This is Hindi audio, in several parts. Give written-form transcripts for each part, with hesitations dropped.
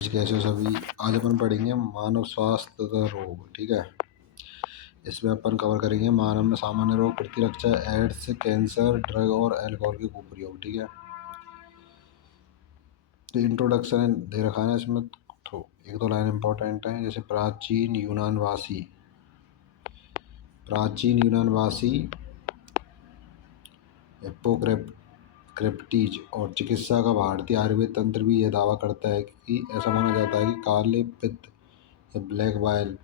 कैसे हो सभी। आज अपन पढ़ेंगे मानव स्वास्थ्य तथा रोग। ठीक है, इसमें अपन कवर करेंगे मानव में सामान्य रोग, प्रतिरक्षा, एड्स, कैंसर, ड्रग और अल्कोहल के कुप्रयोग। ठीक है, तो इंट्रोडक्शन दे रखा है इसमें, तो एक दो लाइन इंपॉर्टेंट है। जैसे प्राचीन यूनानवासी हिप्पोक्रेटिस और चिकित्सा का भारतीय आयुर्वेद तंत्र भी यह दावा करता है कि ऐसा माना जाता है कि काले पित्त या ब्लैक बाइल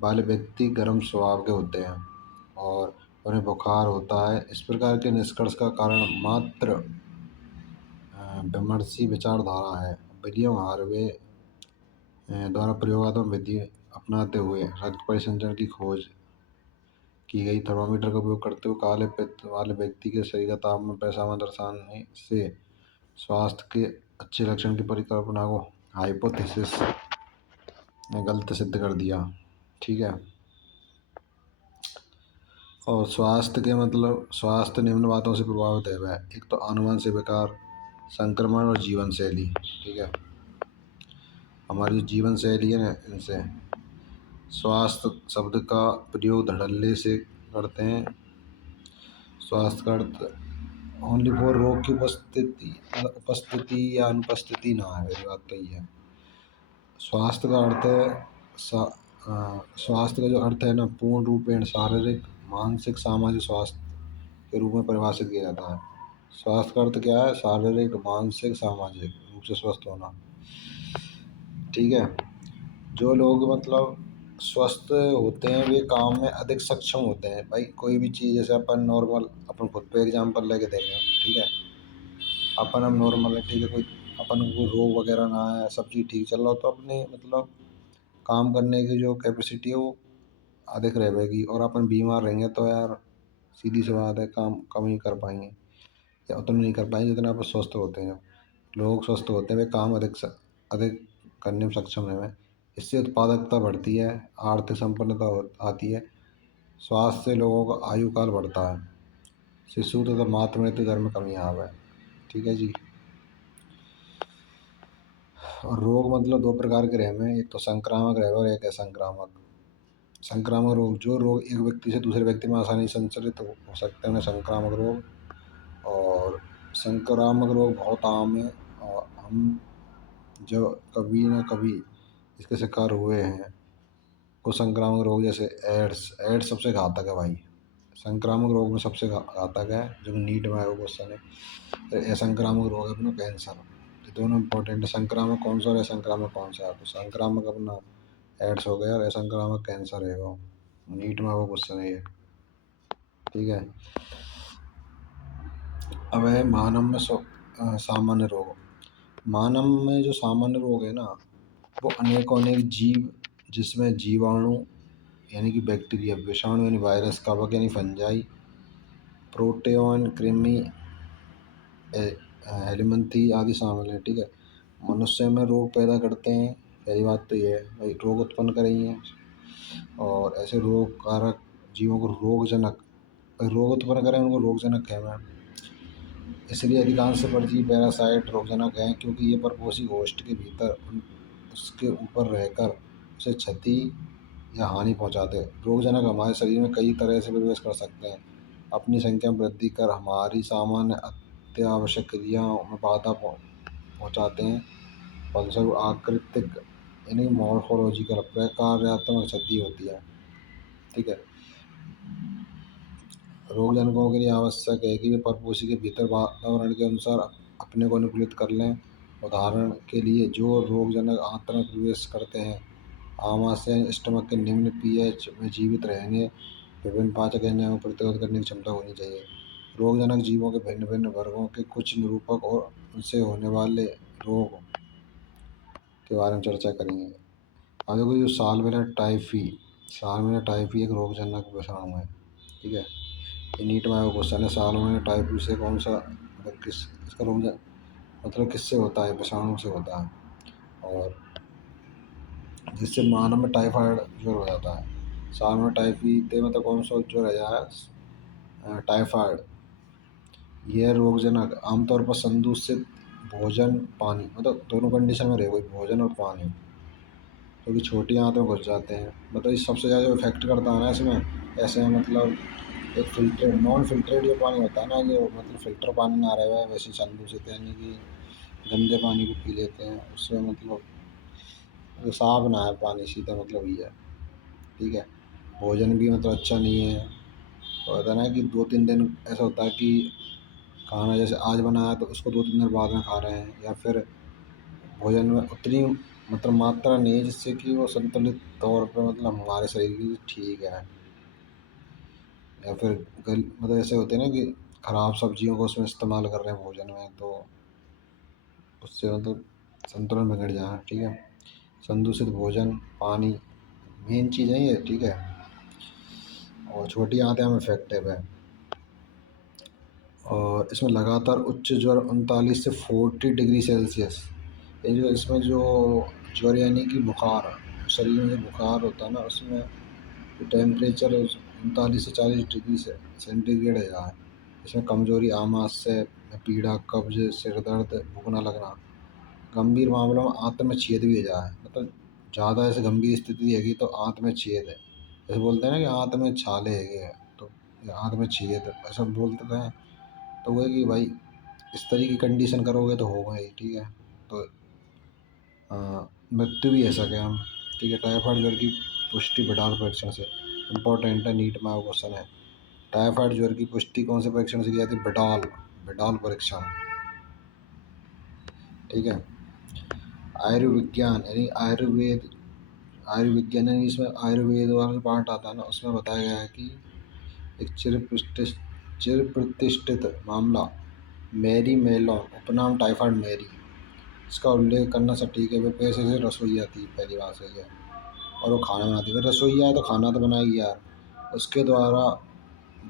वाले व्यक्ति गर्म स्वभाव के होते हैं और उन्हें बुखार होता है। इस प्रकार के निष्कर्ष का कारण मात्र विमर्शी विचारधारा है। विलियम हार्वे द्वारा प्रयोगात्मक विधि अपनाते हुए रक्त परिसंचरण की खोज की गई। थर्मामीटर का उपयोग करते हुए काले पित्त वाले व्यक्ति के शरीर का तापमान पेशाब में दर्शाने से स्वास्थ्य के अच्छे लक्षण की परिकल्पना को हाइपोथेसिस ने गलत सिद्ध कर दिया। ठीक है, और स्वास्थ्य के मतलब स्वास्थ्य निम्न बातों से प्रभावित है वह। एक तो आनुवंशिक विकार, संक्रमण और जीवन शैली। ठीक है, हमारी जो जीवन शैली है ना, इनसे स्वास्थ्य शब्द का प्रयोग धड़ल्ले से करते हैं। स्वास्थ्य का अर्थ ओनली फॉर रोग की उपस्थिति या अनुपस्थिति ना है, मेरी बात तो ये है। स्वास्थ्य का अर्थ है स्वास्थ्य का जो अर्थ है ना, पूर्ण रूपेण शारीरिक, मानसिक, सामाजिक स्वास्थ्य के रूप में परिभाषित किया जाता है। स्वास्थ्य का अर्थ क्या है? शारीरिक, मानसिक, सामाजिक रूप से स्वस्थ होना। ठीक है, जो लोग मतलब स्वस्थ होते हैं वे काम में अधिक सक्षम होते हैं। भाई कोई भी चीज़, जैसे अपन नॉर्मल, अपन खुद पे एग्जांपल लेके देखें। ठीक है, अपन हम नॉर्मल है, ठीक है, कोई अपन को रोग वगैरह ना है, सब चीज़ ठीक चल रहा हो, तो अपने मतलब काम करने की जो कैपेसिटी है वो अधिक रहेगी। और अपन बीमार रहेंगे तो यार सीधी सी बात है, काम कम ही कर पाएंगे या उतना नहीं कर पाएंगे जितना आप स्वस्थ होते हैं। लोग स्वस्थ होते हैं वे काम अधिक करने में सक्षम हैं। इससे उत्पादकता बढ़ती है, आर्थिक संपन्नता आती है, स्वास्थ्य से लोगों का आयु काल बढ़ता है, शिशु तथा मातृ मृत्यु दर में कमी आवा है। ठीक है जी। और रोग मतलब दो प्रकार के रहे हैं, एक तो संक्रामक रहे और एक असंक्रामक। संक्रामक रोग, जो रोग एक व्यक्ति से दूसरे व्यक्ति में आसानी से संचारित हो सकते हैं उन्हें संक्रामक रोग। और संक्रामक रोग बहुत आम है और हम जो कभी ना कभी इसके शिकार हुए हैं। कुछ संक्रामक रोग जैसे एड्स, एड्स सबसे घातक है भाई, संक्रामक रोग में सबसे घातक है, जो नीट में आएगा क्वेश्चन है। फिर असंक्रामक रोग है अपना कैंसर। ये दोनों इंपॉर्टेंट है। संक्रामक कौन सा और असंक्रामक कौन सा है? तो संक्रामक अपना एड्स हो गया और असंक्रामक कैंसर है, वो नीट में वो क्वेश्चन है ये। ठीक है, अब है मानव में सामान्य रोग। मानव में जो सामान्य रोग है ना, वो अनेक जीव, जिसमें जीवाणु यानी कि बैक्टीरिया, विषाणु यानी वायरस, कवक यानी फंजाई, प्रोटोजोन, कृमि, हेलमिंथी आदि शामिल है। ठीक है, मनुष्य में रोग पैदा करते हैं, पहली बात तो ये है भाई, रोग उत्पन्न करेंगे। और ऐसे रोग कारक जीवों को रोग उत्पन्न करें उनको रोगजनक कहना है। इसलिए अधिकांश परजीवी पैरासाइट रोगजनक हैं, क्योंकि ये परपोषी होस्ट के भीतर उसके ऊपर रहकर उसे क्षति या हानि पहुंचाते हैं। रोगजनक हमारे शरीर में कई तरह से प्रवेश कर सकते हैं, अपनी संख्या में वृद्धि कर हमारी सामान्य अत्यावश्यक क्रियाओं में बाधा पहुंचाते हैं। फलस्वरूप आकृतिक यानी मॉर्फोलॉजिकल प्रकार्यात्मक क्षति होती है। ठीक है, रोगजनकों के लिए आवश्यक है कि वे परपोषी के भीतर वातावरण के अनुसार अपने को अनुकूलित कर लें। उदाहरण के लिए, जो रोगजनक आंत्र में प्रवेश करते हैं, आमाशय स्टमक के निम्न पीएच में जीवित रहेंगे। विभिन्न पाचक एंजाइमों को प्रतिरोध करने की क्षमता होनी चाहिए। रोगजनक जीवों के भिन्न भिन्न वर्गों के कुछ निरूपक और उनसे होने वाले रोग के बारे में चर्चा करेंगे। अब देखो, जो साल्मोनेला टाइफी एक रोगजनक विषाणु है। ठीक है, ये नीट में आया क्वेश्चन है। साल्मोनेला टाइफी से कौन सा मतलब किस इसका रोग मतलब किससे होता है? विषाणु से होता है, और जिससे मानव में टाइफाइड ज्वर हो जाता है। साल्मोनेला टाइफी ते मतलब कौन सा ज्वर है? टाइफाइड। यह रोगजनक आमतौर पर संदूषित भोजन पानी, मतलब दोनों कंडीशन में रहे कोई, भोजन और पानी, क्योंकि छोटी आंत में घुस जाते हैं। मतलब इस सबसे ज़्यादा जो इफेक्ट करता है ना इसमें, ऐसे मतलब एक फिल्ट्रेट नॉन फिल्ट्रेट जो पानी होता है ना, जो मतलब फ़िल्टर पानी ना रहे हुआ है, वैसे संदूषित यानी कि गंदे पानी को पी लेते हैं, उससे मतलब जो साफ ना है पानी, सीधा मतलब ये है। ठीक है। भोजन भी मतलब अच्छा नहीं है। तो होता है ना कि 2-3 दिन ऐसा होता है कि खाना जैसे आज बनाया तो उसको 2-3 दिन बाद में खा रहे हैं, या फिर भोजन में उतनी मतलब मात्रा नहीं है जिससे कि वो संतुलित तौर पे मतलब हमारे शरीर के लिए ठीक है। या फिर गल मतलब ऐसे होते हैं ना कि खराब सब्जियों को उसमें इस्तेमाल कर रहे हैं भोजन में, तो उससे मतलब संतुलन बिगड़ जाए। ठीक है। संदूषित भोजन, पानी, मेन चीज़ है ये। ठीक है। और छोटी आंतें हम इफेक्टिव है, और इसमें लगातार उच्च ज्वर 39 से 40 डिग्री सेल्सियस, ये जो इसमें जो ज्वर यानी कि बुखार, शरीर में जो बुखार होता है ना, उसमें जो टेम्परेचर 39 से 40 डिग्री से सेंटीग्रेड है। इसमें कमजोरी, आमाशय में पीड़ा, कब्ज, सिर दर्द, भूख न लगना, गंभीर मामलों में आंत में छेद भी हो जाए। मतलब ज़्यादा ऐसे गंभीर स्थिति हैगी तो आंत में छेद है, जैसे बोलते हैं ना कि आंत में छाले है, तो आंत में छेद ऐसा बोलते हैं। तो वो है कि भाई इस तरह की कंडीशन करोगे तो होगा ही। ठीक है। तो मृत्यु भी है सके हम। ठीक है। टाइफाइड ज्वर की पुष्टि बिडाल परीक्षण से, इम्पोर्टेंट है, नीट में क्वेश्चन है। टाइफाइड ज्वर की पुष्टि कौन से परीक्षण से की जाती है? बिडाल, बिडाल परीक्षण। ठीक है। आयुर्विज्ञान यानी आयुर्वेद, आयुर्विज्ञान यानी इसमें आयुर्वेद वाला पार्ट आता है ना, उसमें बताया गया है कि एक चिर प्रतिष्ठित मामला मैरी मेलोन, उपनाम टाइफाइड मैरी, इसका उल्लेख करना सटीक है। वो पैसे से रसोईया थी, पहली बात सही है, और वो खाना बनाती है। रसोईया है तो खाना तो बनाएगी यार। उसके द्वारा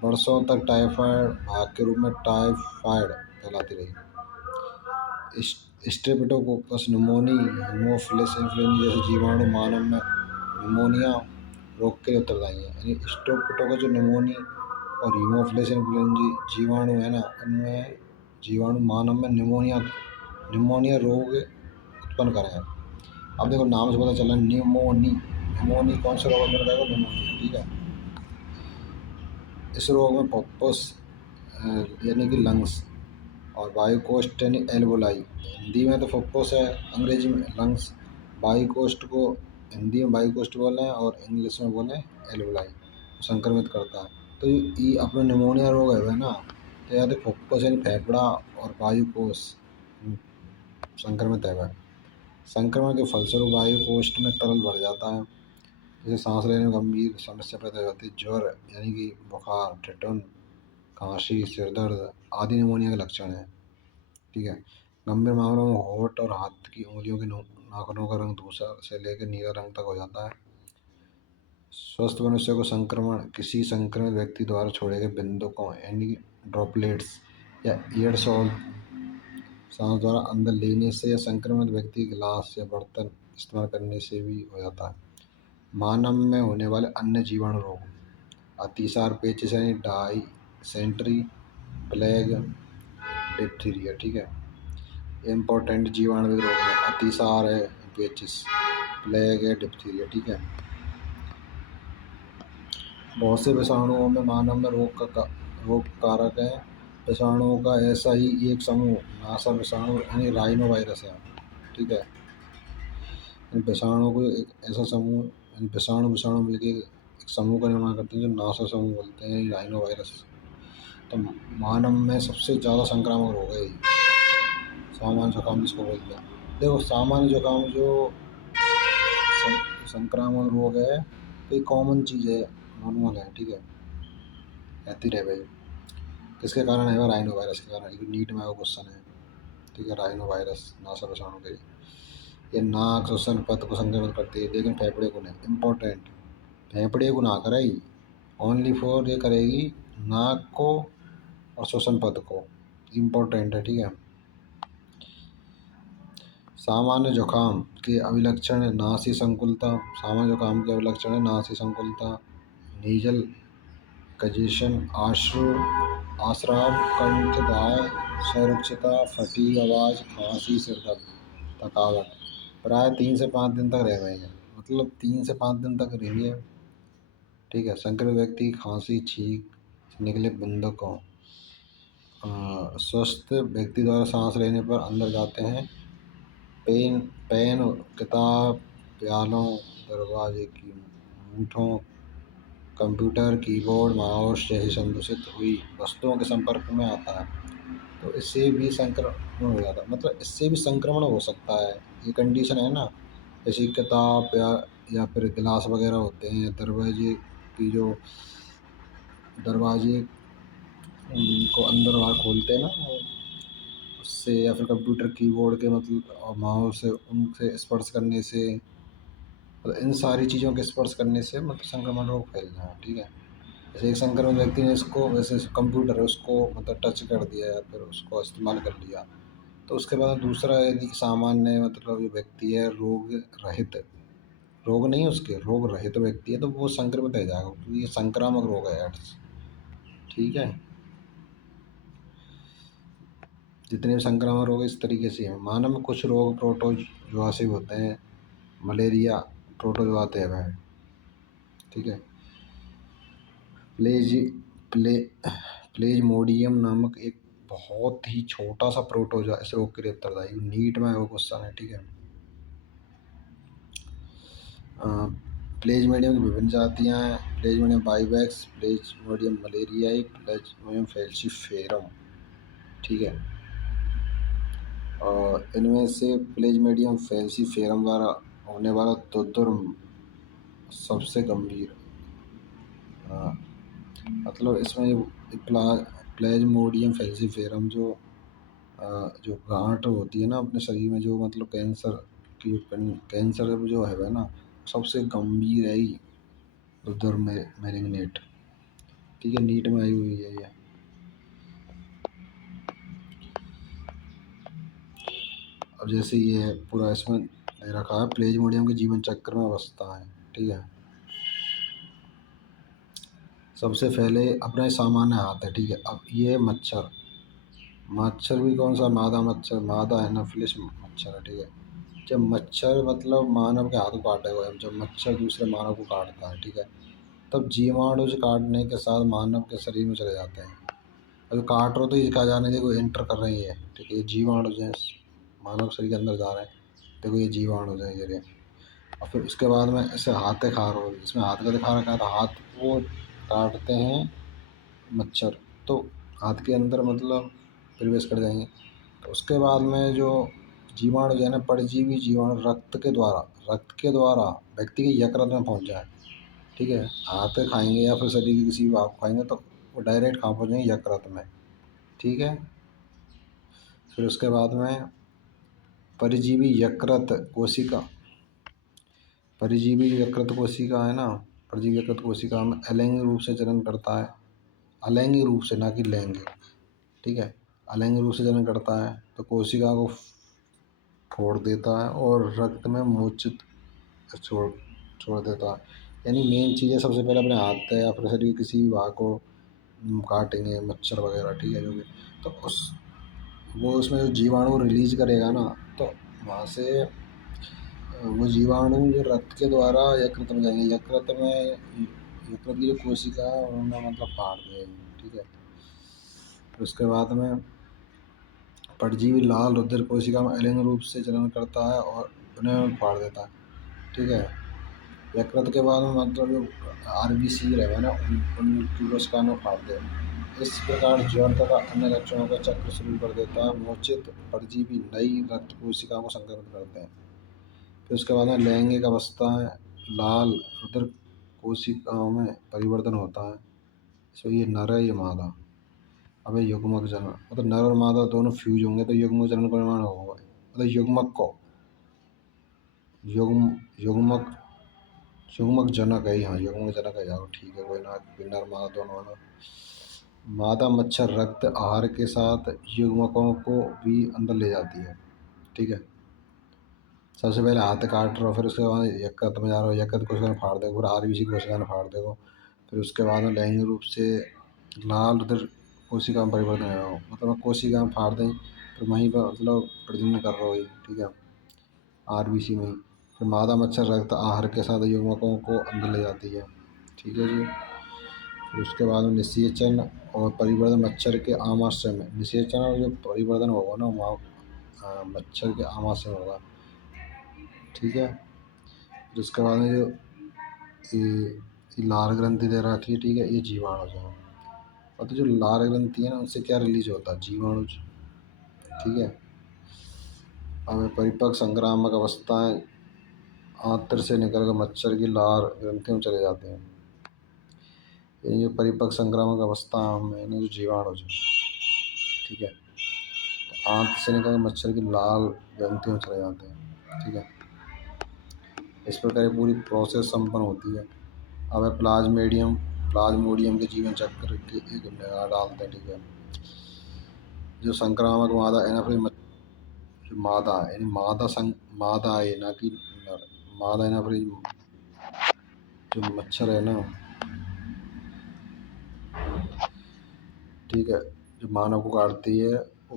बरसों तक टाइफाइड भाग के रूप में टाइफाइड फैलाती रही। स्ट्रेप्टोकोकस निमोनी, हीमोफिलस इन्फ्लुएंजा जैसे जीवाणु मानव में निमोनिया रोग के लिए उत्तरदायी है। यानी स्ट्रेप्टोकोकस जो निमोनी और हीमोफिलस इन्फ्लुएंजा जीवाणु है ना, इनमें जीवाणु मानव में निमोनिया निमोनिया रोग उत्पन्न करें। अब देखो नाम से पता चला, निमोनी, निमोनी कौन सा रोग उत्पन्न करेगा? निमोनिया। ठीक है। इस रोग में पॉपस यानी कि लंग्स, और बायोकोस्ट यानी एल्वोलाई, हिंदी में तो फुफ्फुस है, अंग्रेजी में लंग्स। बायोकोस्ट को हिंदी में बायोकोस्ट बोले हैं और इंग्लिश में बोले एल्वोलाई, संक्रमित करता है। तो ये अपना निमोनिया रोग है ना, तो या तो फुफ्फुस यानी फेफड़ा और बायोकोष संक्रमित है वह। संक्रमण के फलस्वरूप बायोकोस्ट में तरल भर जाता है, जिससे सांस लेने में गंभीर समस्या पैदा हो जाती है। ज्वर यानी कि बुखार, ठिठुन, खांसी, सिर दर्द आदि निमोनिया के लक्षण हैं। ठीक है। गंभीर मामलों में होंठ और हाथ की उंगलियों के नाखूनों का रंग धूसर से लेकर नीला रंग तक हो जाता है। स्वस्थ मनुष्य को संक्रमण किसी संक्रमित व्यक्ति द्वारा छोड़े गए बिंदुकों यानी कि ड्रॉपलेट्स या एयरसॉल सांस द्वारा अंदर लेने से, या संक्रमित व्यक्ति गिलास या बर्तन इस्तेमाल करने से भी हो जाता है। मानव में होने वाले अन्य जीवाणु रोग, अतिसार, पेचिश यानी डायसेंट्री, प्लेग, डिप्थीरिया। ठीक है। इम्पोर्टेंट जीवाणु रोग में अतिसार है, पेचिस, प्लेग है, डिप्थीरिया। ठीक है। बहुत से विषाणुओं में मानव में रोग कारक है। विषाणुओं का ऐसा ही एक समूह नासा विषाणु यानी राइनो वायरस है। ठीक है। इन विषाणुओं को एक ऐसा समूह यानी विषाणु विषाणु मिलकर एक समूह का निर्माण करते हैं, जो नासा समूह बोलते हैं, राइनो वायरस। तो मानव में सबसे ज़्यादा संक्रामक रोग है सामान्य जुकाम जिसको बोलते हैं। देखो सामान्य जुकाम जो संक्रामक रोग है, तो ये कॉमन चीज़ है, नॉर्मल है। ठीक है। रहती रहे भाई। किसके कारण है? राइनो वायरस के कारण। ये नीट में वो क्वेश्चन है। ठीक है। राइनो वायरस नासा विषाणु के, ये नाक श्वसन पथ को संक्रमित करती है, लेकिन फेफड़े को नहीं। इम्पोर्टेंट, फेफड़े को ना करेगी, ओनली फॉर ये करेगी नाक को और श्वसन पथ को। इम्पोर्टेंट है। ठीक है। सामान्य जुकाम के अभिलक्षण है नासी संकुलता। सामान्य जुकाम के अभिलक्षण है नासी संकुलता, नीजल कंजेशन, आश्राव, कंठदाह, सुरक्षिता, फटीग, आवाज़, खांसी, सिर दर्द, थकावट। प्राय 3 से 5 दिन तक रह गई है, मतलब 3 से 5 दिन तक रही है। ठीक है। संक्रमित व्यक्ति की खांसी, छींक, निकले बूंदों स्वस्थ व्यक्ति द्वारा सांस लेने पर अंदर जाते हैं। पेन पेन किताब, प्यालों, दरवाजे की मूठों, कंप्यूटर, कीबोर्ड, माउस जैसी संदूषित हुई वस्तुओं के संपर्क में आता है तो इससे भी संक्रमण हो जाता है, मतलब इससे भी संक्रमण हो सकता है। ये कंडीशन है ना, जैसे किताब या फिर गिलास वगैरह होते हैं, दरवाजे की जो दरवाजे को अंदर बाहर खोलते हैं ना, उससे या फिर कंप्यूटर कीबोर्ड के मतलब और माउस से उनसे स्पर्श करने से, मतलब इन सारी चीज़ों के स्पर्श करने से मतलब संक्रमण रोग फैल जाए। ठीक है। जैसे एक संक्रमित व्यक्ति ने इसको, वैसे कंप्यूटर है उसको मतलब टच कर दिया या फिर उसको इस्तेमाल कर लिया, तो उसके बाद दूसरा यदि सामान्य मतलब जो व्यक्ति है रोग रहित, रोग नहीं उसके रोग रहित व्यक्ति है, तो वो संक्रमित रह जाएगा क्योंकि ये संक्रामक रोग है एड्स। ठीक है। जितने भी संक्रामक रोग इस तरीके से हैं। मानव में कुछ रोग प्रोटोजोआसिक होते हैं। मलेरिया प्रोटोजोआ है। ठीक है। प्लेज प्ले प्लेज्मोडियम नामक एक बहुत ही छोटा सा प्रोटोजोआ इस रोग के लिए उत्तरदायी। नीट में वो क्वेश्चन है। ठीक है। प्लेज्मोडियम की विभिन्न जातियाँ हैं। प्लेज्मोडियम वाइवेक्स, प्लेज्मोडियम मलेरियाई, प्लेज्मोडियम फैल्सीफेरम। ठीक है। और इनमें से प्लेज्मोडियम फैल्सीफेरम द्वारा होने वाला तुर्दुर्म सबसे गंभीर, मतलब इसमें प्लेज्मोडियम फैल्सीफेरम जो गांठ होती है ना अपने शरीर में, जो मतलब कैंसर जो है ना, सबसे गंभीर है ही उधर में मैलिग्नेट। ठीक है। नीट में आई हुई है ये। अब जैसे ये पूरा इसमें दे रखा है, प्लेज्मोडियम के जीवन चक्र में अवस्था है। ठीक है। सबसे पहले अपने सामान्य हाथ है। ठीक है। अब ये मच्छर, मच्छर भी कौन सा, मादा मच्छर, मादा एनाफिलिस मच्छर है। ठीक है। जब मच्छर मतलब मानव के हाथ को काटेगा, जब मच्छर दूसरे मानव को काटता है, ठीक है, तब जीवाणु से काटने के साथ मानव के शरीर में चले जाते हैं। अभी काट रहे हो तो ये कहा जाने देखो एंटर कर रही है। ठीक है। ये जीवाणु जो है मानव शरीर के अंदर जा रहे हैं। देखो ये जीवाणु जो है ये। और फिर उसके बाद में इसे हाथ खा रहे हो, इसमें हाथ का दिखा रखा है, तो हाथ को काटते हैं मच्छर, तो हाथ के अंदर मतलब प्रवेश कर जाएंगे। तो उसके बाद में जो जीवाणु जो है ना, परजीवी जीवाणु रक्त के द्वारा व्यक्ति के यकृत में पहुंच जाए। ठीक है। हाथ खाएंगे या फिर शरीर के किसी भाग को खाएंगे तो वो डायरेक्ट कहाँ पहुँचेंगे, यकृत में। ठीक है। फिर उसके बाद में परजीवी यकृत कोशिका, परजीवी जो यकृत कोशिका है ना, परजीवी यकृत कोशिका में अलैंगिक रूप से जनन करता है। अलैंगिक रूप से, ना कि लैंगिक। ठीक है। अलैंगिक रूप से जनन करता है तो कोशिका को फोड़ देता है और रक्त में मूर्छित छोड़ छोड़ देता है। यानी मेन चीज़ है, सबसे पहले अपने हाथ है या फिर शरीर के किसी भी भाग को काटेंगे मच्छर वगैरह। ठीक है। जो भी, तो वो उसमें जो जीवाणु रिलीज करेगा ना, तो वहाँ से वो जीवाणु जो रक्त के द्वारा यकृत में जाएंगे। यकृत की जो कोशिका है उन्हें मतलब फाड़ देंगे। ठीक है। फिर उसके बाद में परजीवी लाल रुधिर कोशिका में अलैंगिक रूप से जनन करता है और उन्हें फाड़ देता है। ठीक है। यकृत के बाद में मतलब जो आरबीसी रहेगा ना, उनकी कोशिका में फाड़ दे। इस प्रकार ज्वर तथा अन्य लक्षणों का चक्र शुरू कर देता है। मूर्छित परजीवी नई रक्त कोशिका को संक्रमित करते हैं। फिर उसके बाद में लैंगिक अवस्था है, लाल रुधिर कोशिकाओं में परिवर्तन होता है। सो ये नर है, ये मादा। अब ये युग्मक जनन, मतलब नर और मादा दोनों फ्यूज होंगे तो युग्मक जनन का निर्माण होगा। मतलब युग्म युग्मक युग्मक जनक है। हाँ, युग्मक जनक है यार। ठीक है। कोई ना, नर मादा दोनों है ना। मादा मच्छर रक्त आहार के साथ युग्मकों को भी अंदर ले जाती है। ठीक है। सबसे पहले हाथ काट रहे हो, फिर उसके बाद यकृत में जा रहा हो, यकृत कोशिका में फाड़ देगा, फिर आरबीसी कोशिका में फाड़ देगा। फिर उसके बाद में लैंगिक रूप से लाल रुधिर कोशिका में परिवर्तन है वो, मतलब मैं कोशिका में फाड़ दें फिर वहीं पर मतलब प्रजनन कर रहा हो ये, ठीक है, आरबीसी में ही। फिर मादा मच्छर रक्त आहार के साथ युग्मकों को अंदर ले जाती है, ठीक है जी। फिर उसके बाद में निषेचन और परिवर्धन मच्छर के आमाशय में, निषेचन और जो परिवर्धन होगा ना वहाँ मच्छर के आमाशय में होगा, ठीक है। फिर उसके बाद में जो ये लार ग्रंथि दे रखी है, ठीक है, ये जीवाणु जो, और तो जो लार ग्रंथि है ना उनसे क्या रिलीज होता है, जीवाणु, ठीक है। अब परिपक्व संक्रामक अवस्थाएं आंत्र से निकलकर मच्छर की लार ग्रंथियों में चले जाते हैं। ये जो परिपक्व संक्रामक अवस्था में ना जो जीवाणु जो, ठीक है, तो आंत्र से निकलकर मच्छर की लाल ग्रंथियों में चले जाते हैं, ठीक है। इस प्रकार ये पूरी प्रोसेस संपन्न होती है। अब है प्लाज्मोडियम के जीवन चक्र की एक निगाह डालते हैं, ठीक है। जो संक्रामक मादा एनाफिलिस, जो मादा है यानी मादा है ना कि नर, मादा एनाफिलिस जो मच्छर है ना, ठीक है, जो मानव को काटती है वो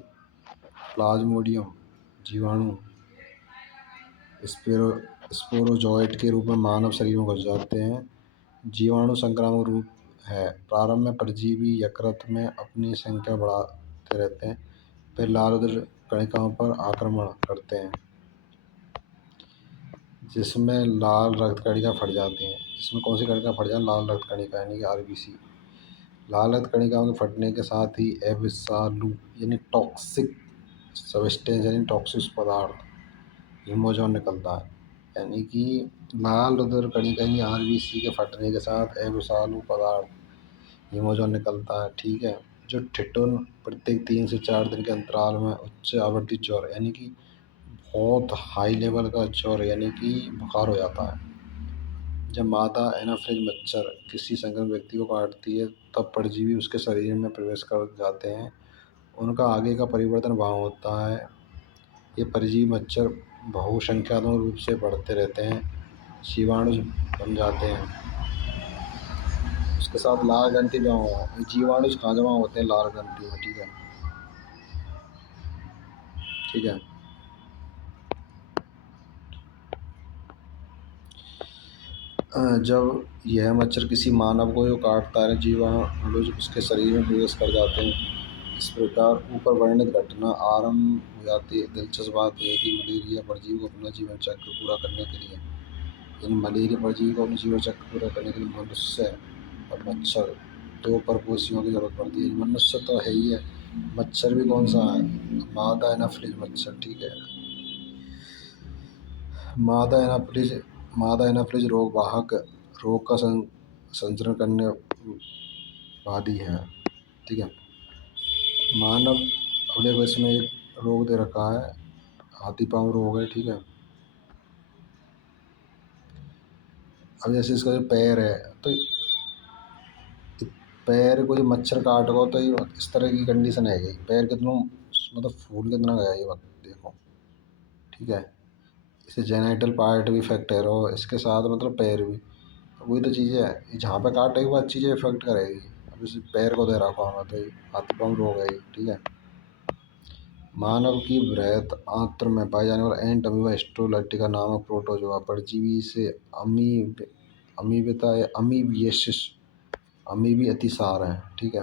प्लाज्मोडियम जीवाणु स्पेरो स्पोरोजोइट के रूप में मानव शरीर में घुस जाते हैं। जीवाणु संक्रामक रूप है। प्रारंभ में परजीवी यकृत में अपनी संख्या बढ़ाते रहते हैं, फिर लाल उदर कणिकाओं पर आक्रमण करते हैं जिसमें लाल रक्त कणिका फट जाती हैं। जिसमें कौन सी कणिका फट जाए, लाल रक्त कणिका यानी कि आरबीसी। लाल रक्त कणिकाओं के फटने के साथ ही एबिसालू यानी टॉक्सिक सब्सटेंस यानी टॉक्सिक पदार्थ हीमोजोन निकलता है। यानी कि लाल रुधिर कणिका यानी आरबीसी के फटने के साथ एबिसालू पदार्थ हीमोजोन निकलता है, ठीक है। जो ठिठुन प्रत्येक 3 से 4 दिन के अंतराल में उच्च आवृत्ति ज्वर यानी कि बहुत हाई लेवल का ज्वर यानी कि बुखार हो जाता है। जब मादा एनाफिलिस मच्छर किसी संक्रमित व्यक्ति को काटती है तब परजीवी उसके शरीर में प्रवेश कर जाते हैं। उनका आगे का परिवर्तन वहाँ होता है। ये परजीवी मच्छर बहुसंख्यात्मक रूप से बढ़ते रहते हैं, जीवाणु बन जाते हैं। उसके साथ लाल ग्रंथि जमा हुआ, ये जीवाणु कहाँ जमा होते हैं, लाल ग्रंथि में, ठीक है, ठीक है। जब यह मच्छर किसी मानव को जो काटता है, जीवाणु उसके शरीर में प्रवेश कर जाते हैं। इस प्रकार ऊपर वर्णित घटना आरंभ हो जाती है। दिलचस्प बात यह है कि मलेरिया परजीवी को अपना जीवन चक्र पूरा करने के लिए, इन मलेरिया परजीवी को अपने जीवन चक्र पूरा करने के लिए मनुष्य और मच्छर दो परपोषियों की जरूरत पड़ती है। मनुष्य तो है ही है, मच्छर भी कौन सा है, मादा एनाफिलिस मच्छर, ठीक है। मादा एनाफिलिस मादा एनाफिलिस रोग वाहक रोग का संचरण करने वादी है, ठीक है। मानव, अब देखो इसमें एक रोग दे रखा है, हाथी पाँव रोग है, ठीक है। अब जैसे इसका जो पैर है, तो पैर को जो मच्छर काटेगा तो ये इस तरह की कंडीशन है, गई पैर कितना मतलब फूल कितना गया ये वक्त देखो, ठीक है। इसे जेनाइटल पार्ट भी इफेक्ट है और इसके साथ मतलब पैर भी, वही तो चीज़ें है, ये जहाँ पे काटेगी वो चीज़ें इफेक्ट करेगी। अब इस पैर को दे रखा हूँ तो ये हाथी पाँव रोग है ये, ठीक है। मानव की बृहत आंत्र में पाए जाने वाला एंट अमीबा हिस्टोलाइटिका नामक प्रोटोजोआ परजीवी से अमीबिता या अमीबियसिस अमीबी अतिसार है, ठीक है।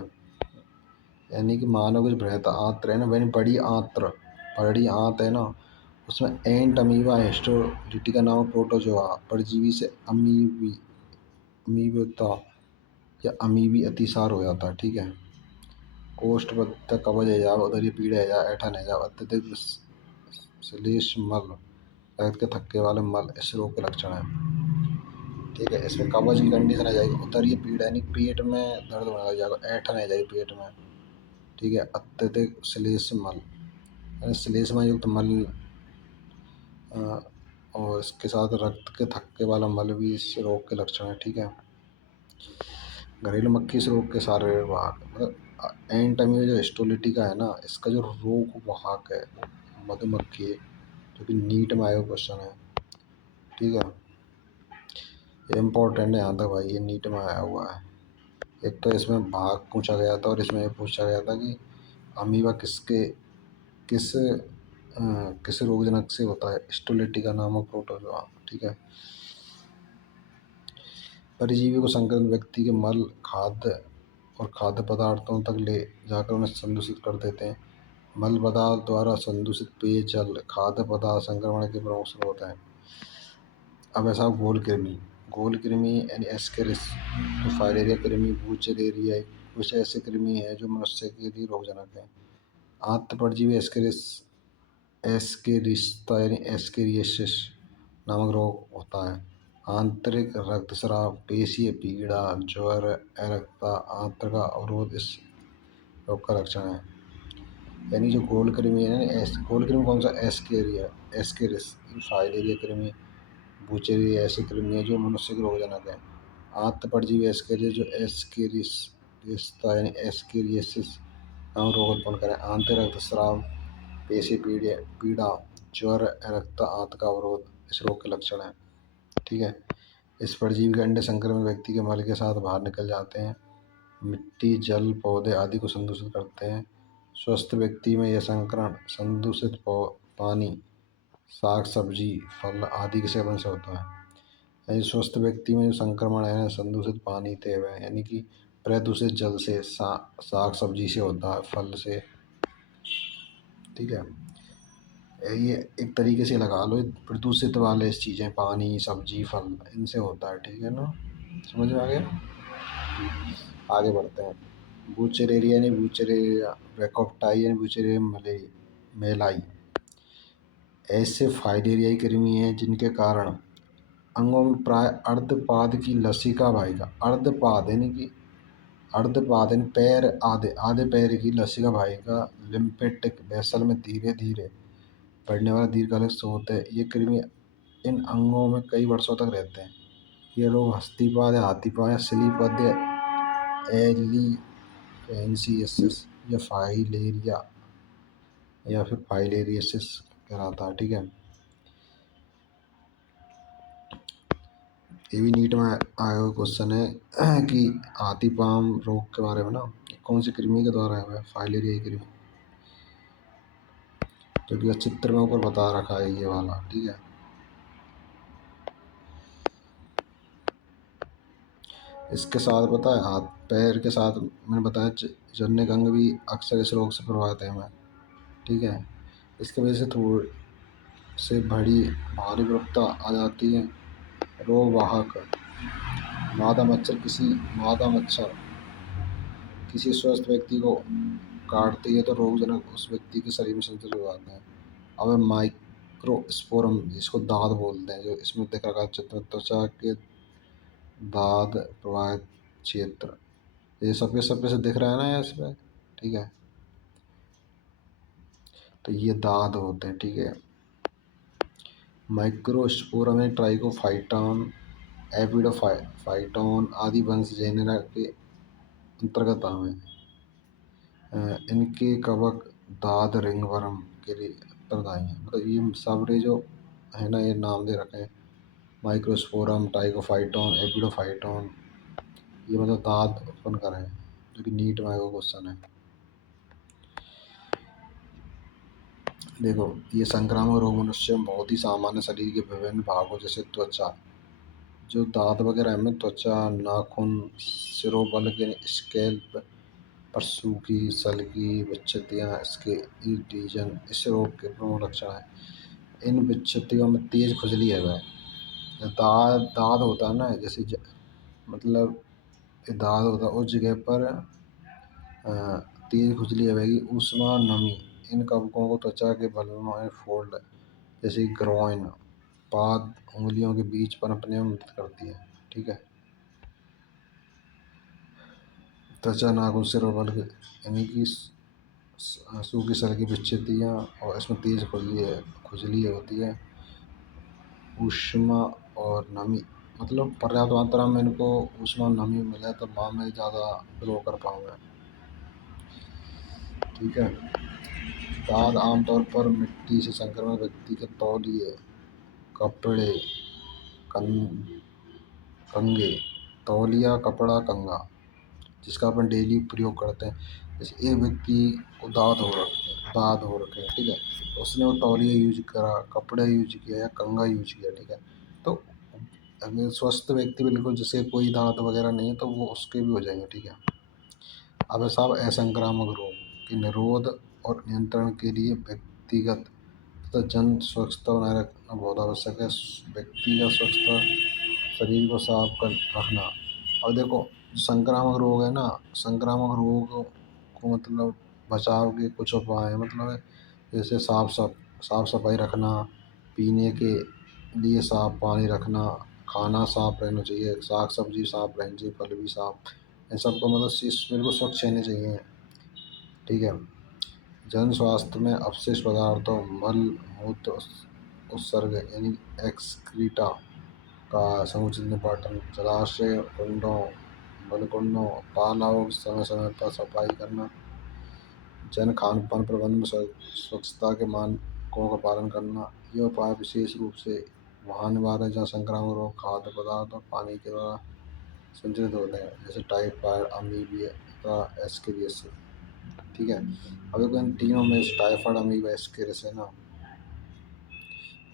यानी कि मानव की जो बृहत आंत्र है ना, यानी बड़ी आंत है ना, उसमें एंट अमीबा हिस्टोलिटिका नामक प्रोटोजोआ परजीवी से अमीबिता या अमीबी अतिसार हो जाता है, ठीक है। कोष्ठबद्ध कब्ज है, उदरी पीड़ा है, ऐंठन है, अत्यधिक श्लेष मल, रक्त के थक्के वाले मल इस रोग के लक्षण है, ठीक है। इसमें कब्ज की कंडीशन आ जाएगी, उदरीय पीड़ा यानी पेट में दर्द होने लग जाएगा, ऐंठन आ जाएगी पेट में, ठीक है। अत्यधिक श्लेष मल यानी श्लेष्मा युक्त मल, और इसके साथ रक्त के थक्के वाला मल भी इस रोग के लक्षण है, ठीक है। घरेलू मक्खी इस रोग के सारे वाहक, मतलब एंटमी जो हिस्टोलिटिका है ना, इसका जो रोग वाहक है वो मधुमक्खी है, जो कि नीट में आया क्वेश्चन है, ठीक है। ये इम्पोर्टेंट है यहाँ तक भाई, ये नीट में आया हुआ है। एक तो इसमें भाग पूछा गया था और इसमें ये पूछा गया था कि अमीबा किस किस रोगजनक से होता है, स्टोलेटिका नामक प्रोटोजोआ। ठीक है। परजीवी को संक्रमित व्यक्ति के मल, खाद्य और खाद्य पदार्थों तक ले जाकर उन्हें संदूषित कर देते हैं। मल पदार्थ द्वारा संदूषित पेयजल खाद्य पदार्थ संक्रमण के प्रमुख स्रोत हैं। अब ऐसा गोल कृमि यानी एस्केरिस, तो फाइलेरिया कृमि, बूचेरेरिया, कुछ ऐसे कृमि हैं जो मनुष्य के लिए रोगजनक हैं। आंत परजीवी एस्केरिस्ता यानी एस्केरियसिस नामक रोग होता है। आंतरिक रक्तस्राव, पेशीय पीड़ा, ज्वर, अरक्तता, आंत्र का अवरोध इस रोग का लक्षण है। यानी जो गोल कृमि है ना, गोल कृमि कौन सा, एस्केरिस, फाइलेरिया कृमि, बूचेरिया ऐसे कृमि है जो मनुष्य के रोगजनक है। आंत परजीवी एस्केरिस जो एस्केरिस्ता यानी एस्केरियसिस नामक रोग उत्पन्न करें। आंतरिक रक्तस्राव, पेशी पीड़ा, ज्वर, अरक्तता, आंत का अवरोध इस रोग के लक्षण हैं। ठीक है। इस परजीवी के अंडे संक्रमित व्यक्ति के मल के साथ बाहर निकल जाते हैं। मिट्टी, जल, पौधे आदि को संदूषित करते हैं। स्वस्थ व्यक्ति में यह संक्रमण संदूषित पानी, साग सब्जी, फल आदि के सेवन से होता है। यानी स्वस्थ व्यक्ति में जो संक्रमण है संदूषित पानी थे वह, यानी कि प्रदूषित जल से, साग सब्जी से होता है, फल से। ठीक है। ये एक तरीके से लगा लो, प्रदूषित वाले चीज़ें, पानी, सब्जी, फल, इनसे होता है। ठीक है ना, समझ में आ गया। आगे बढ़ते हैं। बूचेरेरिया यानी बूचेरेरिया ब्रैकोप्टाई यानी बूचेरेरिया मेलाई ऐसे फाइलेरियाई कृमि हैं जिनके कारण अंगों में प्राय अर्धपाद की लसिका वाहिका, अर्धपाद यानी कि अर्धपाद यानी पैर, आधे आधे पैर की लसिका वाहिका लिम्फेटिक वेसल में धीरे धीरे बढ़ने वाला दीर्घकालिक स्रोत है। ये कृमि इन अंगों में कई वर्षों तक रहते हैं। ये रोग हस्तीपाद या हाथीपाद या सिलीपद या एलिफेंशियसिस या फिर फाइलेरियसिस कहलाता है। ठीक है। ये भी नीट में आया हुआ क्वेश्चन है कि हाथी पाम रोग के बारे में ना, कौन सी कृमि के द्वारा है, फाइलेरिया कृमि, जो कि चित्र में ऊपर बता रखा है ये वाला। ठीक है। इसके साथ पता है हाथ पैर के साथ मैंने बताया जन्य अंग भी अक्सर इस रोग से प्रभावित है हमें। ठीक है। इसकी वजह से थोड़ी से भारी विरूपता आ जाती है। रोग वाहक मादा मच्छर किसी स्वस्थ व्यक्ति को काटती है तो रोगजनक उस व्यक्ति के शरीर में संचरित हो जाते हैं। अब माइक्रोस्पोरम जिसको दाद बोलते हैं, जो इसमें दिख रखा है चित्र, त्वचा के दाद प्रभावित क्षेत्र, ये सफ़ेद सफ़ेद से दिख रहा है ना इसमें। ठीक है। तो ये दाद होते हैं। ठीक है। माइक्रोस्पोरम में ट्राइकोफाइटॉन, एपिडोफाइटॉन आदि वंश जेनेरा के अंतर्गत आवे। इनके कवक दाद रिंगवर्म के लिए उत्तरदायी हैं। मतलब ये सब जो है ना, ये नाम दे रखे हैं, माइक्रोस्पोरम, टाइकोफाइटॉन, एपिडोफाइटॉन, ये मतलब दाद उत्पन्न करें, जो कि नीट में आएगा क्वेश्चन है। देखो, ये संक्रामक रोग मनुष्य में बहुत ही सामान्य, शरीर के विभिन्न भागों जैसे त्वचा, जो दांत वगैरह है, त्वचा, नाखून, सिरोबल के स्कैल्प पर सूखी सलकी विच्छतियाँ, इसके इरिटेशन इस रोग के प्रमुख लक्षण हैं। इन विच्छतियों में तेज खुजली है वह, दाद दाद होता है ना, जैसे मतलब दाद होता है उस जगह पर तेज खुजली है वह, ऊष्मा, नमी इन कवकों को त्वचा के बलों में फोल्ड जैसे ग्रोइन, पाद उंगलियों के बीच पनपने में मदद करती है। ठीक है। त्वचा, नाखून, सिर और बल यानी कि सूखी सड़की विच्छेदियाँ और इसमें तेज खुजली होती है। ऊष्मा और नमी, मतलब पर्याप्त मात्रा में इनको ऊष्मा और नमी मिले तो माँ में ज़्यादा ग्लो कर पाऊँगा। ठीक है। दाद आमतौर पर मिट्टी से संक्रमित व्यक्ति के तौलिए, कपड़े, कंगे, तौलिया, कपड़ा, कंगा जिसका अपन डेली प्रयोग करते हैं। जैसे एक व्यक्ति को दाद हो रखे हैं, ठीक है, तो उसने वो तौलिया यूज करा, कपड़े यूज किया या कंघा यूज किया, ठीक है, तो अगर स्वस्थ व्यक्ति बिल्कुल जिसे कोई दाद वगैरह नहीं है तो वो उसके भी हो जाएंगे, ठीक है। अब है साहब असंक्रामक रोग के निरोध और नियंत्रण के लिए व्यक्तिगत तथा जन स्वच्छता बनाए रखना बहुत आवश्यक है। व्यक्तिगत स्वच्छता, शरीर को साफ कर रखना। अब देखो, संक्रामक रोग है ना, संक्रामक रोग को मतलब बचाव के कुछ उपाय हैं, मतलब जैसे साफ सफाई रखना, पीने के लिए साफ पानी रखना, खाना साफ रहना चाहिए, साग सब्जी साफ रहनी चाहिए, फल भी साफ, इन सबको मतलब बिल्कुल स्वच्छ रहने चाहिए, ठीक है। जन स्वास्थ्य में अपशिष्ट पदार्थों, मल मूत्र उत्सर्ग यानी एक्सक्रीटा का समुचित निपाटन, जलाशय कुंडों, बलकुंडों, तालाबों की समय समय पर सफाई करना, जन खान पान प्रबंधन में स्वच्छता के मानकों का पालन करना। ये उपाय विशेष रूप से वहाँ निवारक है जहाँ संक्रामक रोग खाद्य पदार्थ और पानी के द्वारा संचरित होते हैं, जैसे टाइफाइड, अमीबिया, एस्केरियस, ठीक है। अब देखो इन तीनों में से टाइफाइड, अमीबा, एस्केरियस है ना,